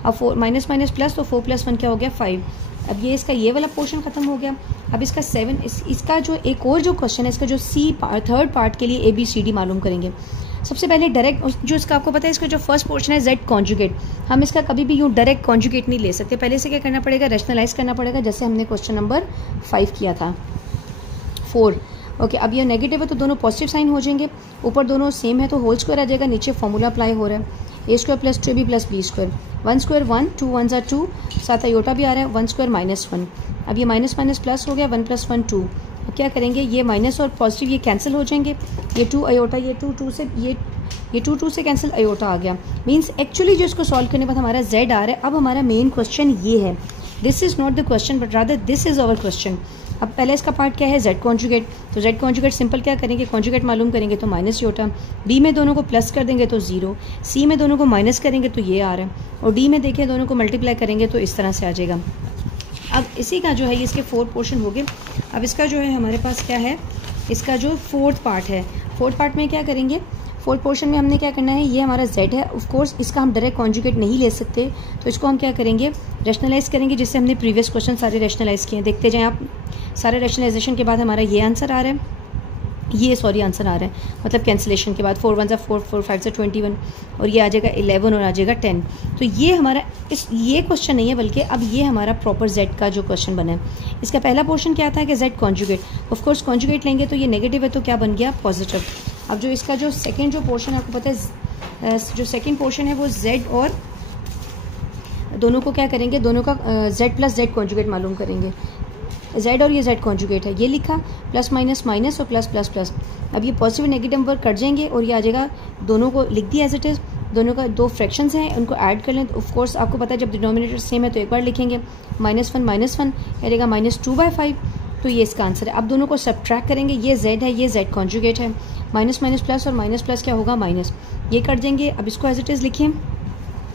अब 4 माइनस माइनस प्लस, तो 4 + 1 क्या हो गया 5। अब ये इसका ये वाला पोर्शन खत्म हो गया। अब इसका 7 इसका जो एक और जो क्वेश्चन है इसका जो सी थर्ड पार्ट के लिए ABCD मालूम करेंगे। सबसे पहले डायरेक्ट जो इसका आपको पता है इसका जो फर्स्ट पोर्शन है z कॉन्जुगेट, हम इसका कभी भी यूँ डायरेक्ट कॉन्जुगेट नहीं ले सकते, पहले से क्या करना पड़ेगा रैशनलाइज करना पड़ेगा, जैसे हमने क्वेश्चन नंबर 5 किया था 4। ओके, अब ये नेगेटिव है तो दोनों पॉजिटिव साइन हो जाएंगे, ऊपर दोनों सेम है तो होल स्क्वायर आ जाएगा, नीचे फॉर्मूला अप्लाई हो रहा है a square plus 2b plus b square, 1 square 1 2 1 = 2, साथ अयोटा भी आ रहा है 1 स्क्वायर -1। अब ये माइनस माइनस प्लस हो गया 1 + 1 2। अब क्या करेंगे ये माइनस और पॉजिटिव ये कैंसिल हो जाएंगे, ये 2 अयोटा ये 2 से ये 2 से कैंसिल अयोटा आ गया। मीन्स एक्चुअली जो इसको सॉल्व करने के बाद हमारा z आ रहा है। अब हमारा मेन क्वेश्चन ये है, this is not the question but rather this is our question. अब पहले इसका पार्ट क्या है z कॉन्जुगेट, तो z कॉन्जुगेट सिंपल क्या करेंगे कॉन्जुगेट मालूम करेंगे तो माइनस अयोटा, b में दोनों को प्लस कर देंगे तो 0, c में दोनों को माइनस करेंगे तो ये आ रहा है, और d में देखें दोनों को मल्टीप्लाई करेंगे तो इस तरह से आ जाएगा। अब इसी का जो है ये इसके 4 पोर्शन हो गए। अब इसका जो है हमारे पास क्या है, इसका जो 4th पार्ट है, 4th पार्ट में क्या करेंगे 4th पोर्शन में हमने क्या करना है, ये हमारा z है, ऑफ कोर्स इसका हम डायरेक्ट कॉन्जुगेट नहीं ले सकते, तो इसको हम क्या करेंगे रैशनलाइज करेंगे, जिससे हमने प्रीवियस क्वेश्चन सारे रैशनलाइज किए हैं। देखते जाएं आप, सारे रैशनलाइजेशन के बाद हमारा ये आंसर आ रहा है, ये सॉरी आंसर आ रहा है मतलब कैंसिलेशन के बाद 4 1 = 4 4 5 = 21 और ये आ जाएगा 11 और आ जाएगा 10। तो ये हमारा ये क्वेश्चन नहीं है बल्कि अब ये हमारा प्रॉपर z का जो क्वेश्चन बना है। इसका पहला पोर्शन क्या था कि z conjugate, of course conjugate लेंगे तो ये नेगेटिव है तो क्या बन गया पॉजिटिव। अब जो इसका जो सेकेंड जो पोर्शन आपको पता है जो सेकेंड पोर्शन है वो z और दोनों को क्या करेंगे, दोनों का z प्लस z कॉन्जुगेट मालूम करेंगे, z और ये z कॉन्जुगेट है, ये लिखा प्लस माइनस माइनस और प्लस प्लस प्लस। अब ये पॉजिटिव नेगेटिव नंबर कट जाएंगे और ये आ जाएगा, दोनों को लिख दिया एज इट इज़, दोनों का 2 फ्रैक्शंस हैं उनको ऐड कर लें। तो ऑफ कोर्स आपको पता है जब डिनोमिनेटर सेम है तो एक बार लिखेंगे -1 या रहेगा -2/5, तो ये इसका आंसर है। अब दोनों को सब्ट्रैक्ट करेंगे, ये z है ये z कॉन्जुगेट है, माइनस माइनस प्लस और माइनस प्लस क्या होगा माइनस, ये कर देंगे। अब इसको एज इट इज़ लिखें,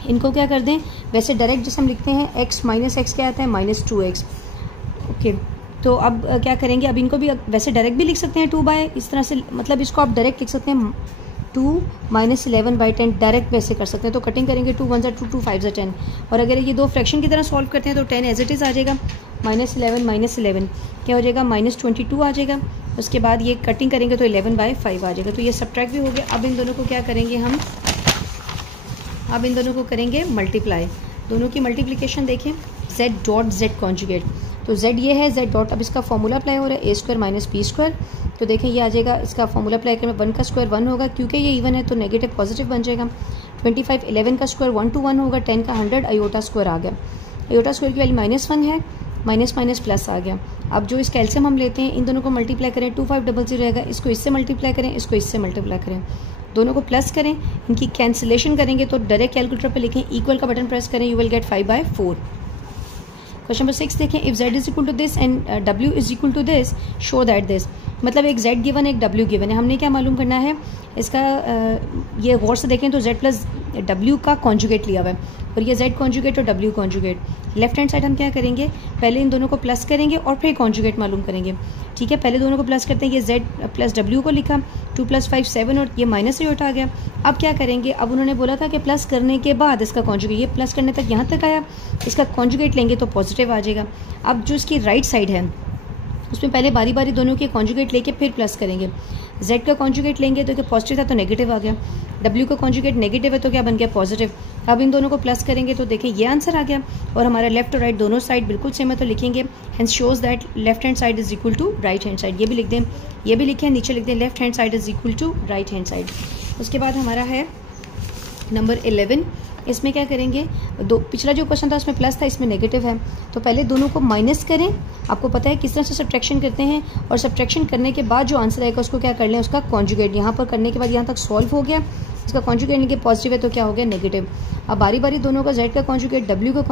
इनको क्या कर दें वैसे डायरेक्ट जैसे हम लिखते हैं x माइनस एक्स क्या आता है -2x। ओके, तो अब क्या करेंगे, अब इनको भी वैसे डायरेक्ट भी लिख सकते हैं 2/, इस तरह से मतलब इसको आप डायरेक्ट लिख सकते हैं 2 - 11/10 डायरेक्ट वैसे कर सकते हैं। तो कटिंग करेंगे 2 1 = 2 2 5 = 10 और अगर ये 2 फ्रैक्शन की तरह सॉल्व करते हैं तो 10 एज इट इज़ आ जाएगा, -11 क्या हो जाएगा -22 आ जाएगा। उसके बाद ये कटिंग करेंगे तो 11/5 आ जाएगा, तो ये सब्ट्रैक्ट भी हो गया। अब इन दोनों को क्या करेंगे हम, अब इन दोनों को करेंगे मल्टीप्लाई, दोनों की मल्टीप्लिकेशन देखें z डॉट z कॉन्जुगेट, तो z ये है z डॉट, अब इसका फॉर्मूला अप्लाई हो रहा है a square minus b square, तो देखें ये आ जाएगा, इसका फॉर्मूला अप्लाई करें 1 का स्क्वायर 1 होगा, क्योंकि ये इवन है तो नेगेटिव पॉजिटिव बन जाएगा। 25 11 का स्क्वायर 1 to 1 होगा, 10 का 100 अयोटा स्क्वायर आ गया, अयोटा स्क्वायर की वैल्यू -1 है, माइनस माइनस प्लस आ गया। अब जो इसका एलसीएम हम लेते हैं, इन दोनों को मल्टीप्लाई करें 2500 रहेगा, इसको इससे मल्टीप्लाई करें, इसको इससे मल्टीप्लाई करें, दोनों को प्लस करें, इनकी कैंसिलेशन करेंगे तो डायरेक्ट कैलकुलेटर पे लिखें, इक्वल का बटन प्रेस करें, you will get 5/4। Question number 6 देखें, if z is equal to this and w is equal to this show that this, मतलब एक z गिवन एक w गिवन है, हमने क्या मालूम करना है इसका, ये गौर से देखें तो z प्लस w का कॉन्जुगेट लिया हुआ है और ये z कॉन्जुगेट और w conjugate. Left hand side हम क्या करेंगे, पहले इन दोनों को प्लस करेंगे और फिर कॉन्जुगेट मालूम करेंगे। ठीक है, पहले दोनों को प्लस करते हैं, ये z प्लस w को लिखा, 2 + 5 7 और ये माइनस से उठा गया। अब क्या करेंगे, अब उन्होंने बोला था कि प्लस करने के बाद इसका कॉन्जुगेट, ये प्लस करने तक यहाँ तक आया, इसका कॉन्जुगेट लेंगे तो पॉजिटिव आ जाएगा। अब जो इसकी राइट साइड है उसमें पहले बारी बारी दोनों के कॉन्जुगेट लेके फिर प्लस करेंगे। z का कॉन्जुगेट लेंगे तो क्या पॉजिटिव था तो नेगेटिव आ गया, w का कॉन्जुगेट नेगेटिव है तो क्या बन गया पॉजिटिव। अब इन दोनों को प्लस करेंगे तो देखें ये आंसर आ गया और हमारा लेफ्ट और राइट दोनों साइड बिल्कुल सेम है, तो लिखेंगे hence shows that left hand side is equal to right hand side. ये भी लिख दें, ये भी लिखें, नीचे लिख दें left hand side is equal to right hand side. उसके बाद हमारा है नंबर 11। इसमें क्या करेंगे, पिछला जो क्वेश्चन था उसमें प्लस था, इसमें नेगेटिव है। तो पहले दोनों को माइनस करें। आपको पता है किस तरह से सब्ट्रैक्शन करते हैं, और सब्ट्रैक्शन करने के बाद जो आंसर आएगा उसको क्या कर लें, उसका कॉन्जुगेट। यहाँ पर करने के बाद यहाँ तक सॉल्व हो गया, इसका कॉन्जुगेट लेंगे पॉजिटिव है तो क्या हो गया, नेगेटिव। अब बारी बारी दोनों का जेड का कॉन्जुगेट, डब्ल्यू का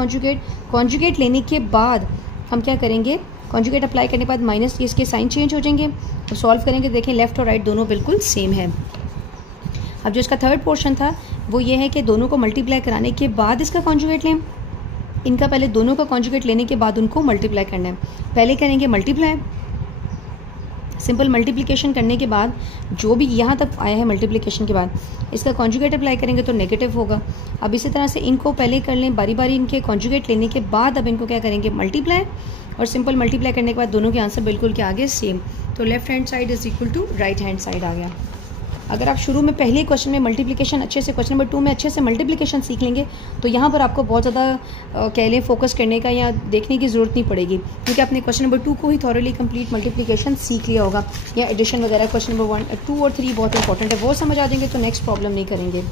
कॉन्जुगेट लेने के बाद हम क्या करेंगे, कॉन्जुगेट अप्लाई करने के बाद माइनस, इसके साइन चेंज हो जाएंगे। तो सॉल्व करेंगे, देखें लेफ्ट और राइट दोनों बिल्कुल सेम है। अब जो इसका थर्ड पोर्शन था वो ये है कि दोनों को मल्टीप्लाई कराने के बाद इसका कॉन्जुगेट लें। इनका पहले दोनों का कॉन्जुगेट लेने के बाद उनको मल्टीप्लाई करना है। पहले करेंगे मल्टीप्लाई, सिंपल मल्टीप्लिकेशन करने के बाद जो भी यहाँ तक आया है मल्टीप्लिकेशन के बाद इसका कॉन्जुगेट अप्लाई करेंगे तो नेगेटिव होगा। अब इसी तरह से इनको पहले कर लें, बारी बारी इनके कॉन्जुगेट लेने के बाद अब इनको क्या करेंगे, मल्टीप्लाई, और सिंपल मल्टीप्लाई करने के बाद दोनों के आंसर बिल्कुल क्या आ गए, सेम। तो left hand side is equal to right hand side आ गया। अगर आप शुरू में पहले क्वेश्चन में मल्टीप्लिकेशन अच्छे से, क्वेश्चन नंबर 2 में अच्छे से मल्टीप्लिकेशन सीख लेंगे तो यहाँ पर आपको बहुत ज़्यादा कह लें फोकस करने का या देखने की ज़रूरत नहीं पड़ेगी, क्योंकि आपने क्वेश्चन नंबर 2 को ही थॉरली कंप्लीट मल्टीप्लिकेशन सीख लिया होगा, या एडिशन वगैरह क्वेश्चन नंबर 1, 2 और 3 बहुत इंपॉर्टेंट है, वो समझ आ जाएंगे तो नेक्स्ट प्रॉब्लम नहीं करेंगे।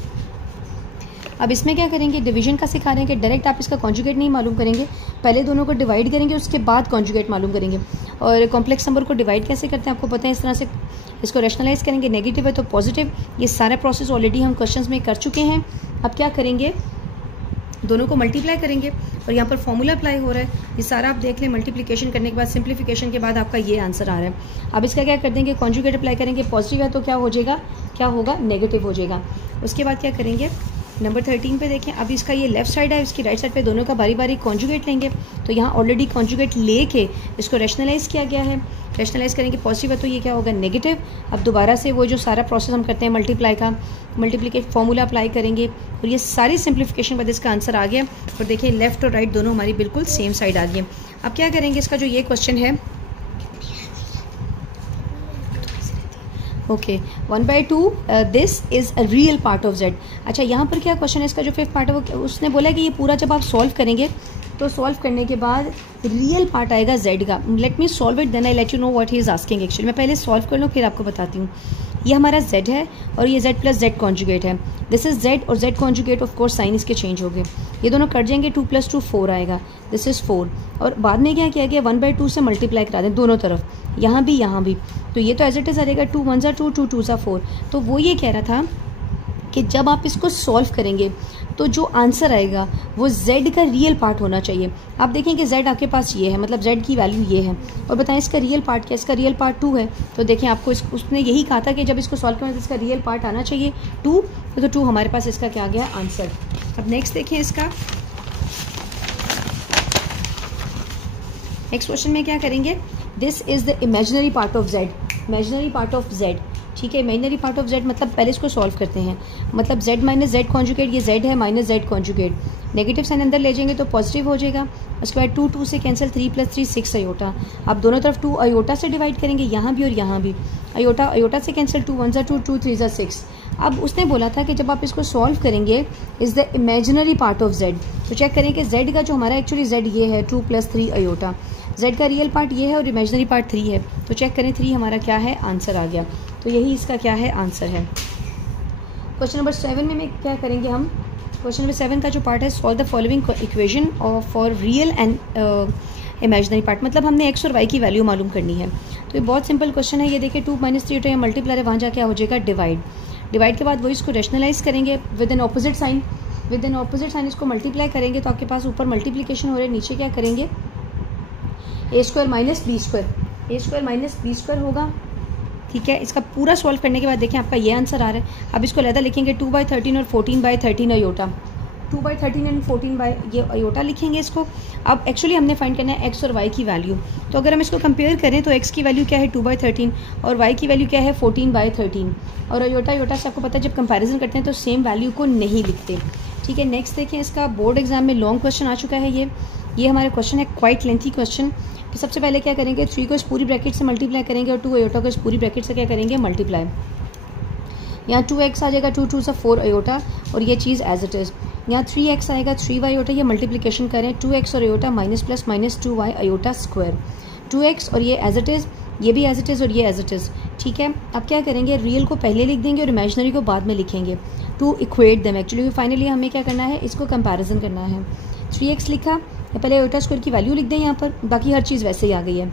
अब इसमें क्या करेंगे, डिवीजन का सिखा रहे हैं कि डायरेक्ट आप इसका कॉन्जुगेट नहीं मालूम करेंगे, पहले दोनों को डिवाइड करेंगे उसके बाद कॉन्जुगेट मालूम करेंगे। और कॉम्प्लेक्स नंबर को डिवाइड कैसे करते हैं आपको पता है, इस तरह से इसको रैशनलाइज करेंगे, नेगेटिव है तो पॉजिटिव। ये सारा प्रोसेस ऑलरेडी हम क्वेश्चंस में कर चुके हैं। अब क्या करेंगे, दोनों को मल्टीप्लाई करेंगे और यहाँ पर फॉर्मूला अप्लाई हो रहा है, ये सारा आप देख लें। मल्टीप्लिकेशन करने के बाद सिंप्लीफिकेशन के बाद आपका ये आंसर आ रहा है। अब इसका क्या कर देंगे, कॉन्जुगेट अप्लाई करेंगे, पॉजिटिव है तो क्या हो जाएगा, क्या होगा, नेगेटिव हो जाएगा। उसके बाद क्या करेंगे, नंबर 13 पे देखें, अब इसका ये लेफ्ट साइड है, इसकी राइट साइड पे दोनों का बारी बारी कॉन्जुगेट लेंगे। तो यहाँ ऑलरेडी कॉन्जुगेट लेके इसको रैशनलाइज किया गया है, रैशनलाइज करेंगे, पॉजिटिव है तो ये क्या होगा, नेगेटिव। अब दोबारा से वो जो सारा प्रोसेस हम करते हैं मल्टीप्लाई का, मल्टीप्लिकेट फॉर्मूला अप्लाई करेंगे और ये सारी सिंप्लीफिकेशन बाद इसका आंसर आ गया। और देखिए लेफ्ट और राइट दोनों हमारी बिल्कुल सेम साइड आ गई। अब क्या करेंगे, इसका जो ये क्वेश्चन है, okay 1/2 this is a real part of Z. अच्छा यहाँ पर क्या क्वेश्चन है, इसका जो फिफ्थ पार्ट है वो उसने बोला कि ये पूरा जब आप सॉल्व करेंगे तो सॉल्व करने के बाद रियल पार्ट आएगा जेड का। Let me solve it then I let you know what he is asking. Actually मैं पहले सॉल्व कर लूँ फिर आपको बताती हूँ। ये हमारा जेड है और ये जेड प्लस जेड कॉन्जुगेट है। दिस इज जेड और Z conjugate, of course sign इसके चेंज हो गए, ये दोनों कट जाएंगे, 2 + 2 4 आएगा, दिस इज 4। और बाद में क्या किया गया, 1/2 से मल्टीप्लाई करा दें दोनों तरफ, यहाँ भी। तो ये तो एज इट इज आ जाएगा, 2 1 2 2 2 4। तो वो ये कह रहा था कि जब आप इसको सॉल्व करेंगे तो जो आंसर आएगा वो z का रियल पार्ट होना चाहिए। आप देखें कि z आपके पास ये है, मतलब z की वैल्यू ये है, और बताएं इसका रियल पार्ट क्या है, इसका रियल पार्ट 2 है। तो देखें आपको उसने यही कहा था कि जब इसको सॉल्व करें तो इसका रियल पार्ट आना चाहिए 2, तो 2 हमारे पास इसका क्या आ गया, आंसर। अब नेक्स्ट देखें, इसका नेक्स्ट क्वेश्चन में क्या करेंगे, this is the imaginary part of z, imaginary part of z, ठीक है। इमेजिनरी पार्ट ऑफ z मतलब पहले इसको सॉल्व करते हैं, मतलब z माइनस जेड कॉन्जुगेट, ये z है minus Z conjugate, negative sign अंदर ले जाएंगे तो पॉजिटिव हो जाएगा। उसके बाद 2 2 से कैंसिल, 3 + 3 6 अयोटा। आप दोनों तरफ 2 अयोटा से डिवाइड करेंगे, यहाँ भी और यहाँ भी, अयोटा से कैंसिल, 2 1 2 2 3 6। अब उसने बोला था कि जब आप इसको सॉल्व करेंगे is the imaginary part of z, तो चेक करें कि z का जो हमारा एक्चुअली z ये है 2 + 3 अयोटा, z का रियल पार्ट ये है और इमेजिनरी पार्ट 3 है। तो चेक करें 3 हमारा क्या है, आंसर आ गया। तो यही इसका क्या है, आंसर है। क्वेश्चन नंबर 7 में क्या करेंगे हम, क्वेश्चन नंबर 7 का जो पार्ट है, solve the following equation for real and imaginary part, मतलब हमने x और y की वैल्यू मालूम करनी है। तो ये बहुत सिंपल क्वेश्चन है। ये देखिए 2 - 3 होता है, मल्टीप्लाई है, वहाँ जाके क्या हो जाएगा, डिवाइड के बाद वो इसको रैशनलाइज करेंगे विद एन ऑपोजिट साइन, इसको मल्टीप्लाई करेंगे तो आपके पास ऊपर मल्टीप्लिकेशन हो रहा है, नीचे क्या करेंगे, a² - b² -b² होगा, ठीक है। इसका पूरा सॉल्व करने के बाद देखें आपका ये आंसर आ रहा है। अब इसको लहदा लिखेंगे 2/13 और 14/13 अयोटा, 2/13 एंड 14 ये अयोटा लिखेंगे इसको। अब एक्चुअली हमने फाइंड करना है x और y की वैल्यू, तो अगर हम इसको कंपेयर करें तो x की वैल्यू क्या है 2/13 और y की वैल्यू क्या है 14/13, और अयोटा से आपको पता है जब कंपैरिजन करते हैं तो सेम वैल्यू को नहीं लिखते, ठीक है। नेक्स्ट देखें, इसका बोर्ड एग्जाम में लॉन्ग क्वेश्चन आ चुका है, ये हमारा क्वेश्चन है, क्वाइट लेंथी क्वेश्चन। तो सबसे पहले क्या करेंगे, 3 को इस पूरी ब्रैकेट से मल्टीप्लाई करेंगे और 2 अयोटा को इस पूरी ब्रैकेट से क्या करेंगे, मल्टीप्लाई। यहाँ 2x आ जाएगा, 2 2 से 4 अयोटा, और ये चीज़ एज इट इज़। यहाँ 3x आएगा, 3y अयोटा, ये मल्टीप्लिकेशन करें, 2x और aorta minus -2y aorta square, 2x और ये एज इट इज़, ये भी एज इट इज़ और ये एज इट इज़, ठीक है। अब क्या करेंगे, रियल को पहले लिख देंगे और इमेजनरी को बाद में लिखेंगे to equate them. Actually finally हमें क्या करना है, इसको कंपैरिजन करना है। 3x लिखा, पहले आयोटा स्क्वायर की वैल्यू लिख दें यहाँ पर, बाकी हर चीज़ वैसे ही आ गई है।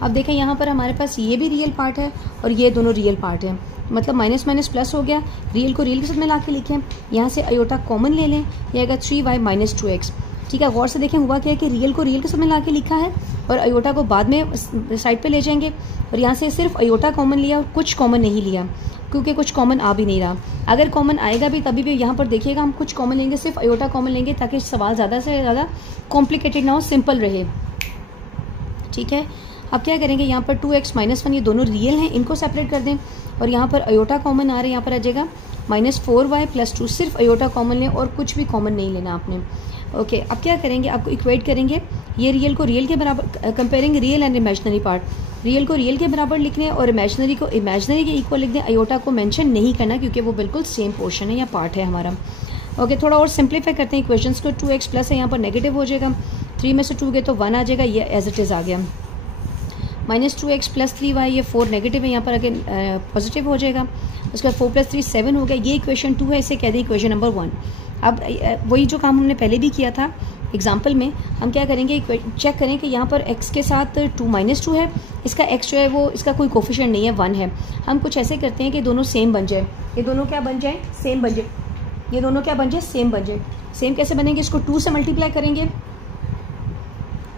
अब देखें यहाँ पर हमारे पास ये भी रियल पार्ट है और ये दोनों रियल पार्ट है, मतलब माइनस माइनस प्लस हो गया। रियल को रियल के साथ में ला के लिखें, यहाँ से आयोटा कॉमन ले लें, ये आएगा 3y माइनस 2x। ठीक है, गौर से देखें हुआ क्या है कि रियल को रियल के साथ में ला के लिखा है और आयोटा को बाद में साइड पे ले जाएंगे, और यहाँ से सिर्फ आयोटा कॉमन लिया और कुछ कॉमन नहीं लिया, क्योंकि कुछ कॉमन आ भी नहीं रहा। अगर कॉमन आएगा भी तभी भी यहाँ पर देखिएगा हम कुछ कॉमन लेंगे, सिर्फ आयोटा कॉमन लेंगे ताकि सवाल ज़्यादा से ज़्यादा कॉम्प्लिकेटेड ना हो, सिंपल रहे। ठीक है, अब क्या करेंगे, यहाँ पर 2x माइनस 1 ये दोनों रियल हैं, इनको सेपरेट कर दें, और यहाँ पर आयोटा कॉमन आ रहा है, यहाँ पर आ जाएगा -4y + 2। सिर्फ आयोटा कॉमन लें और कुछ भी कॉमन नहीं लेना आपने। ओके, अब क्या करेंगे, आपको इक्वेट करेंगे, ये रियल को रियल के बराबर, comparing real and imaginary part, real को रियल के बराबर लिख लें और इमेजनरी को इमेजनरी के इक्वल लिख दें। आयोटा को मेंशन नहीं करना क्योंकि वो बिल्कुल सेम पोर्शन है या पार्ट है हमारा। ओके, थोड़ा और सिंप्लीफाई करते हैं इक्वेशंस को। 2x प्लस है, यहाँ पर नेगेटिव हो जाएगा, 3 में से 2 गए तो 1 आ जाएगा, ये एज इट इज़ आ गया। -2x + 3y, ये 4 नेगेटिव है, यहाँ पर आगे पॉजिटिव हो जाएगा। उसके बाद 4 + 3 7 हो गया, ये इक्वेशन 2 है, इसे कह दें इक्वेशन नंबर 1। अब वही जो काम हमने पहले भी किया था एग्जाम्पल में, हम क्या करेंगे, चेक करें कि यहाँ पर x के साथ 2 -2 है, इसका x जो है वो इसका कोई कोफिशिएंट नहीं है, 1 है। हम कुछ ऐसे करते हैं कि दोनों सेम बन जाए, ये दोनों क्या बन जाए, सेम बन जाए, ये दोनों क्या बन जाए, सेम बन जाए। सेम कैसे बनेंगे, इसको 2 से मल्टीप्लाई करेंगे,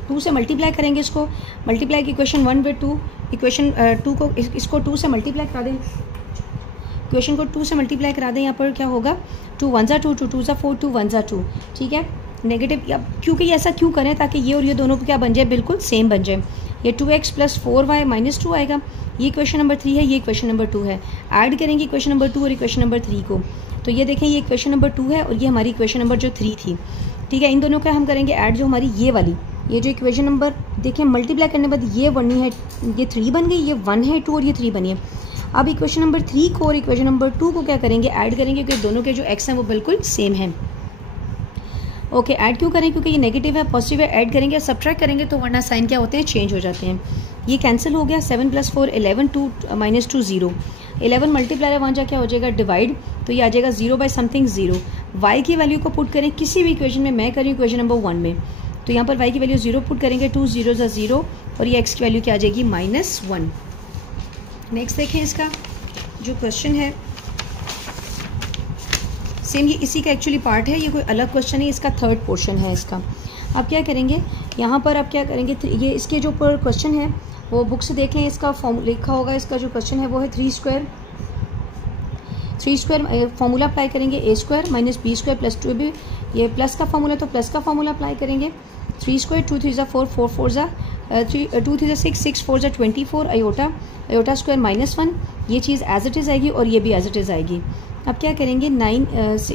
2 से मल्टीप्लाई करेंगे, इसको मल्टीप्लाई की इक्वेशन 1 बाई 2, इक्वेशन 2 को इसको 2 से मल्टीप्लाई करा दें, इक्वेशन को 2 से मल्टीप्लाई करा दें। यहाँ पर क्या होगा, 2 1 ज़ा 2, 2 2 ज़ा 4, 2 1 ज़ा 2। ठीक है, नेगेटिव, क्योंकि ऐसा क्यों करें, ताकि ये और ये दोनों को क्या बन जाए, बिल्कुल सेम बन जाए। ये 2x + 4y - 2 आएगा, ये इक्वेशन नंबर 3 है, ये इक्वेशन नंबर 2 है। ऐड करेंगे इक्वेशन नंबर 2 और इक्वेशन नंबर 3 को, तो ये देखें ये इक्वेशन नंबर 2 है और ये हमारी इक्वेशन नंबर जो 3 थी। ठीक है, इन दोनों का हम करेंगे ऐड, जो हमारी ये वाली, ये जो इक्वेशन नंबर देखें मल्टीप्लाई करने के बाद ये 1 है, ये 3 बन गई, ये 1 है 2 और ये 3 बनी है। अब इक्वेशन नंबर 3 को और इक्वेशन नंबर 2 को क्या करेंगे, ऐड करेंगे, क्योंकि दोनों के जो x हैं वो बिल्कुल सेम हैं। ओके, ऐड क्यों करें, क्योंकि ये नेगेटिव है, पॉजिटिव है, ऐड करेंगे और सब्ट्रैक्ट करेंगे तो वरना साइन क्या होते हैं, चेंज हो जाते हैं। ये कैंसिल हो गया, 7 + 4 11, 2 - 2 0, 11 मल्टीप्लाई वहाँ जा क्या हो जाएगा, डिवाइड, तो ये आ जाएगा 0 बाई समथिंग 0। y की वैल्यू को पुट करें किसी भी इक्वेशन में, मैं करी इक्वेशन नंबर 1 में, तो यहाँ पर y की वैल्यू 0 पुट करेंगे, 2 0 ज़ा 0, और ये x की वैल्यू क्या आ जाएगी, -1। नेक्स्ट देखें, इसका जो क्वेश्चन है सेम ये इसी का एक्चुअली पार्ट है, ये कोई अलग क्वेश्चन है, इसका थर्ड पोर्शन है इसका। अब क्या करेंगे, यहाँ पर आप क्या करेंगे, ये इसके जो पर क्वेश्चन है वो बुक से देख लें, इसका फॉर्म लिखा होगा, इसका जो क्वेश्चन है वो है 3 स्क्वायर फार्मूला अप्लाई करेंगे, a² - b² + 2ab, ये प्लस का फार्मूला तो प्लस का फार्मूला अप्लाई करेंगे। 3 स्क्वायर 2 3 ज़ा 4, 4 4 ज़ा 2 3 ज़ा 6, 6 4 ज़ा 24, आयोटा स्क्वायर -1, ये चीज़ एज इट इज़ आएगी और ये भी एज इट इज़ आएगी। अब क्या करेंगे, 9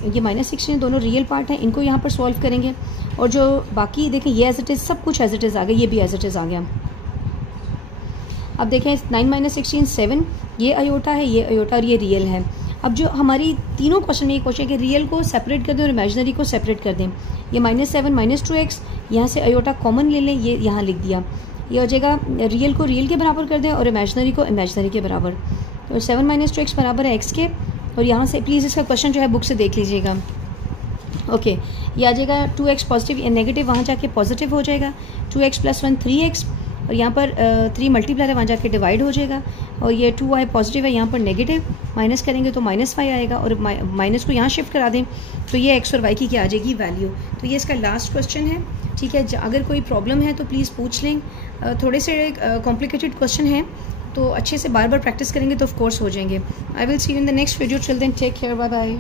ये -16 दोनों रियल पार्ट हैं, इनको यहाँ पर सॉल्व करेंगे, और जो बाकी देखें ये एज इट इज़, सब कुछ एज इट इज़ आ गया, ये भी एज इट इज़ आ गया। अब देखें 9 - 16 7, ये आयोटा है, ये आयोटा और ये रियल है। अब जो हमारी तीनों क्वेश्चन में ये क्वेश्चन है कि रियल को सेपरेट कर दें और इमेजनरी को सेपरेट कर दें। ये -7 - 2x, यहाँ से आयोटा कॉमन ले लें, ये यहाँ लिख दिया, ये हो जाएगा रियल को रियल के बराबर कर दें और इमेजनरी को इमेजनरी के बराबर, तो 7 - 2x बराबर है x के, और यहाँ से प्लीज़ इसका क्वेश्चन जो है बुक से देख लीजिएगा। ओके, ये आ जाएगा 2x पॉजिटिव या नेगेटिव, वहाँ जाके पॉजिटिव हो जाएगा, 2x + 1 3x, और यहाँ पर 3 मल्टीप्लाई है, वहाँ जाके डिवाइड हो जाएगा, और ये 2y पॉजिटिव है, यहाँ पर नेगेटिव, माइनस करेंगे तो -5 आएगा, और माइनस को यहाँ शिफ्ट करा दें तो ये x और y की क्या आ जाएगी, वैल्यू। तो ये इसका लास्ट क्वेश्चन है। ठीक है, अगर कोई प्रॉब्लम है तो प्लीज़ पूछ लें, थोड़े से कॉम्प्लिकेटेड क्वेश्चन हैं, तो अच्छे से बार बार प्रैक्टिस करेंगे तो ऑफ कोर्स हो जाएंगे। I will see you in the next video, till then take care, bye bye.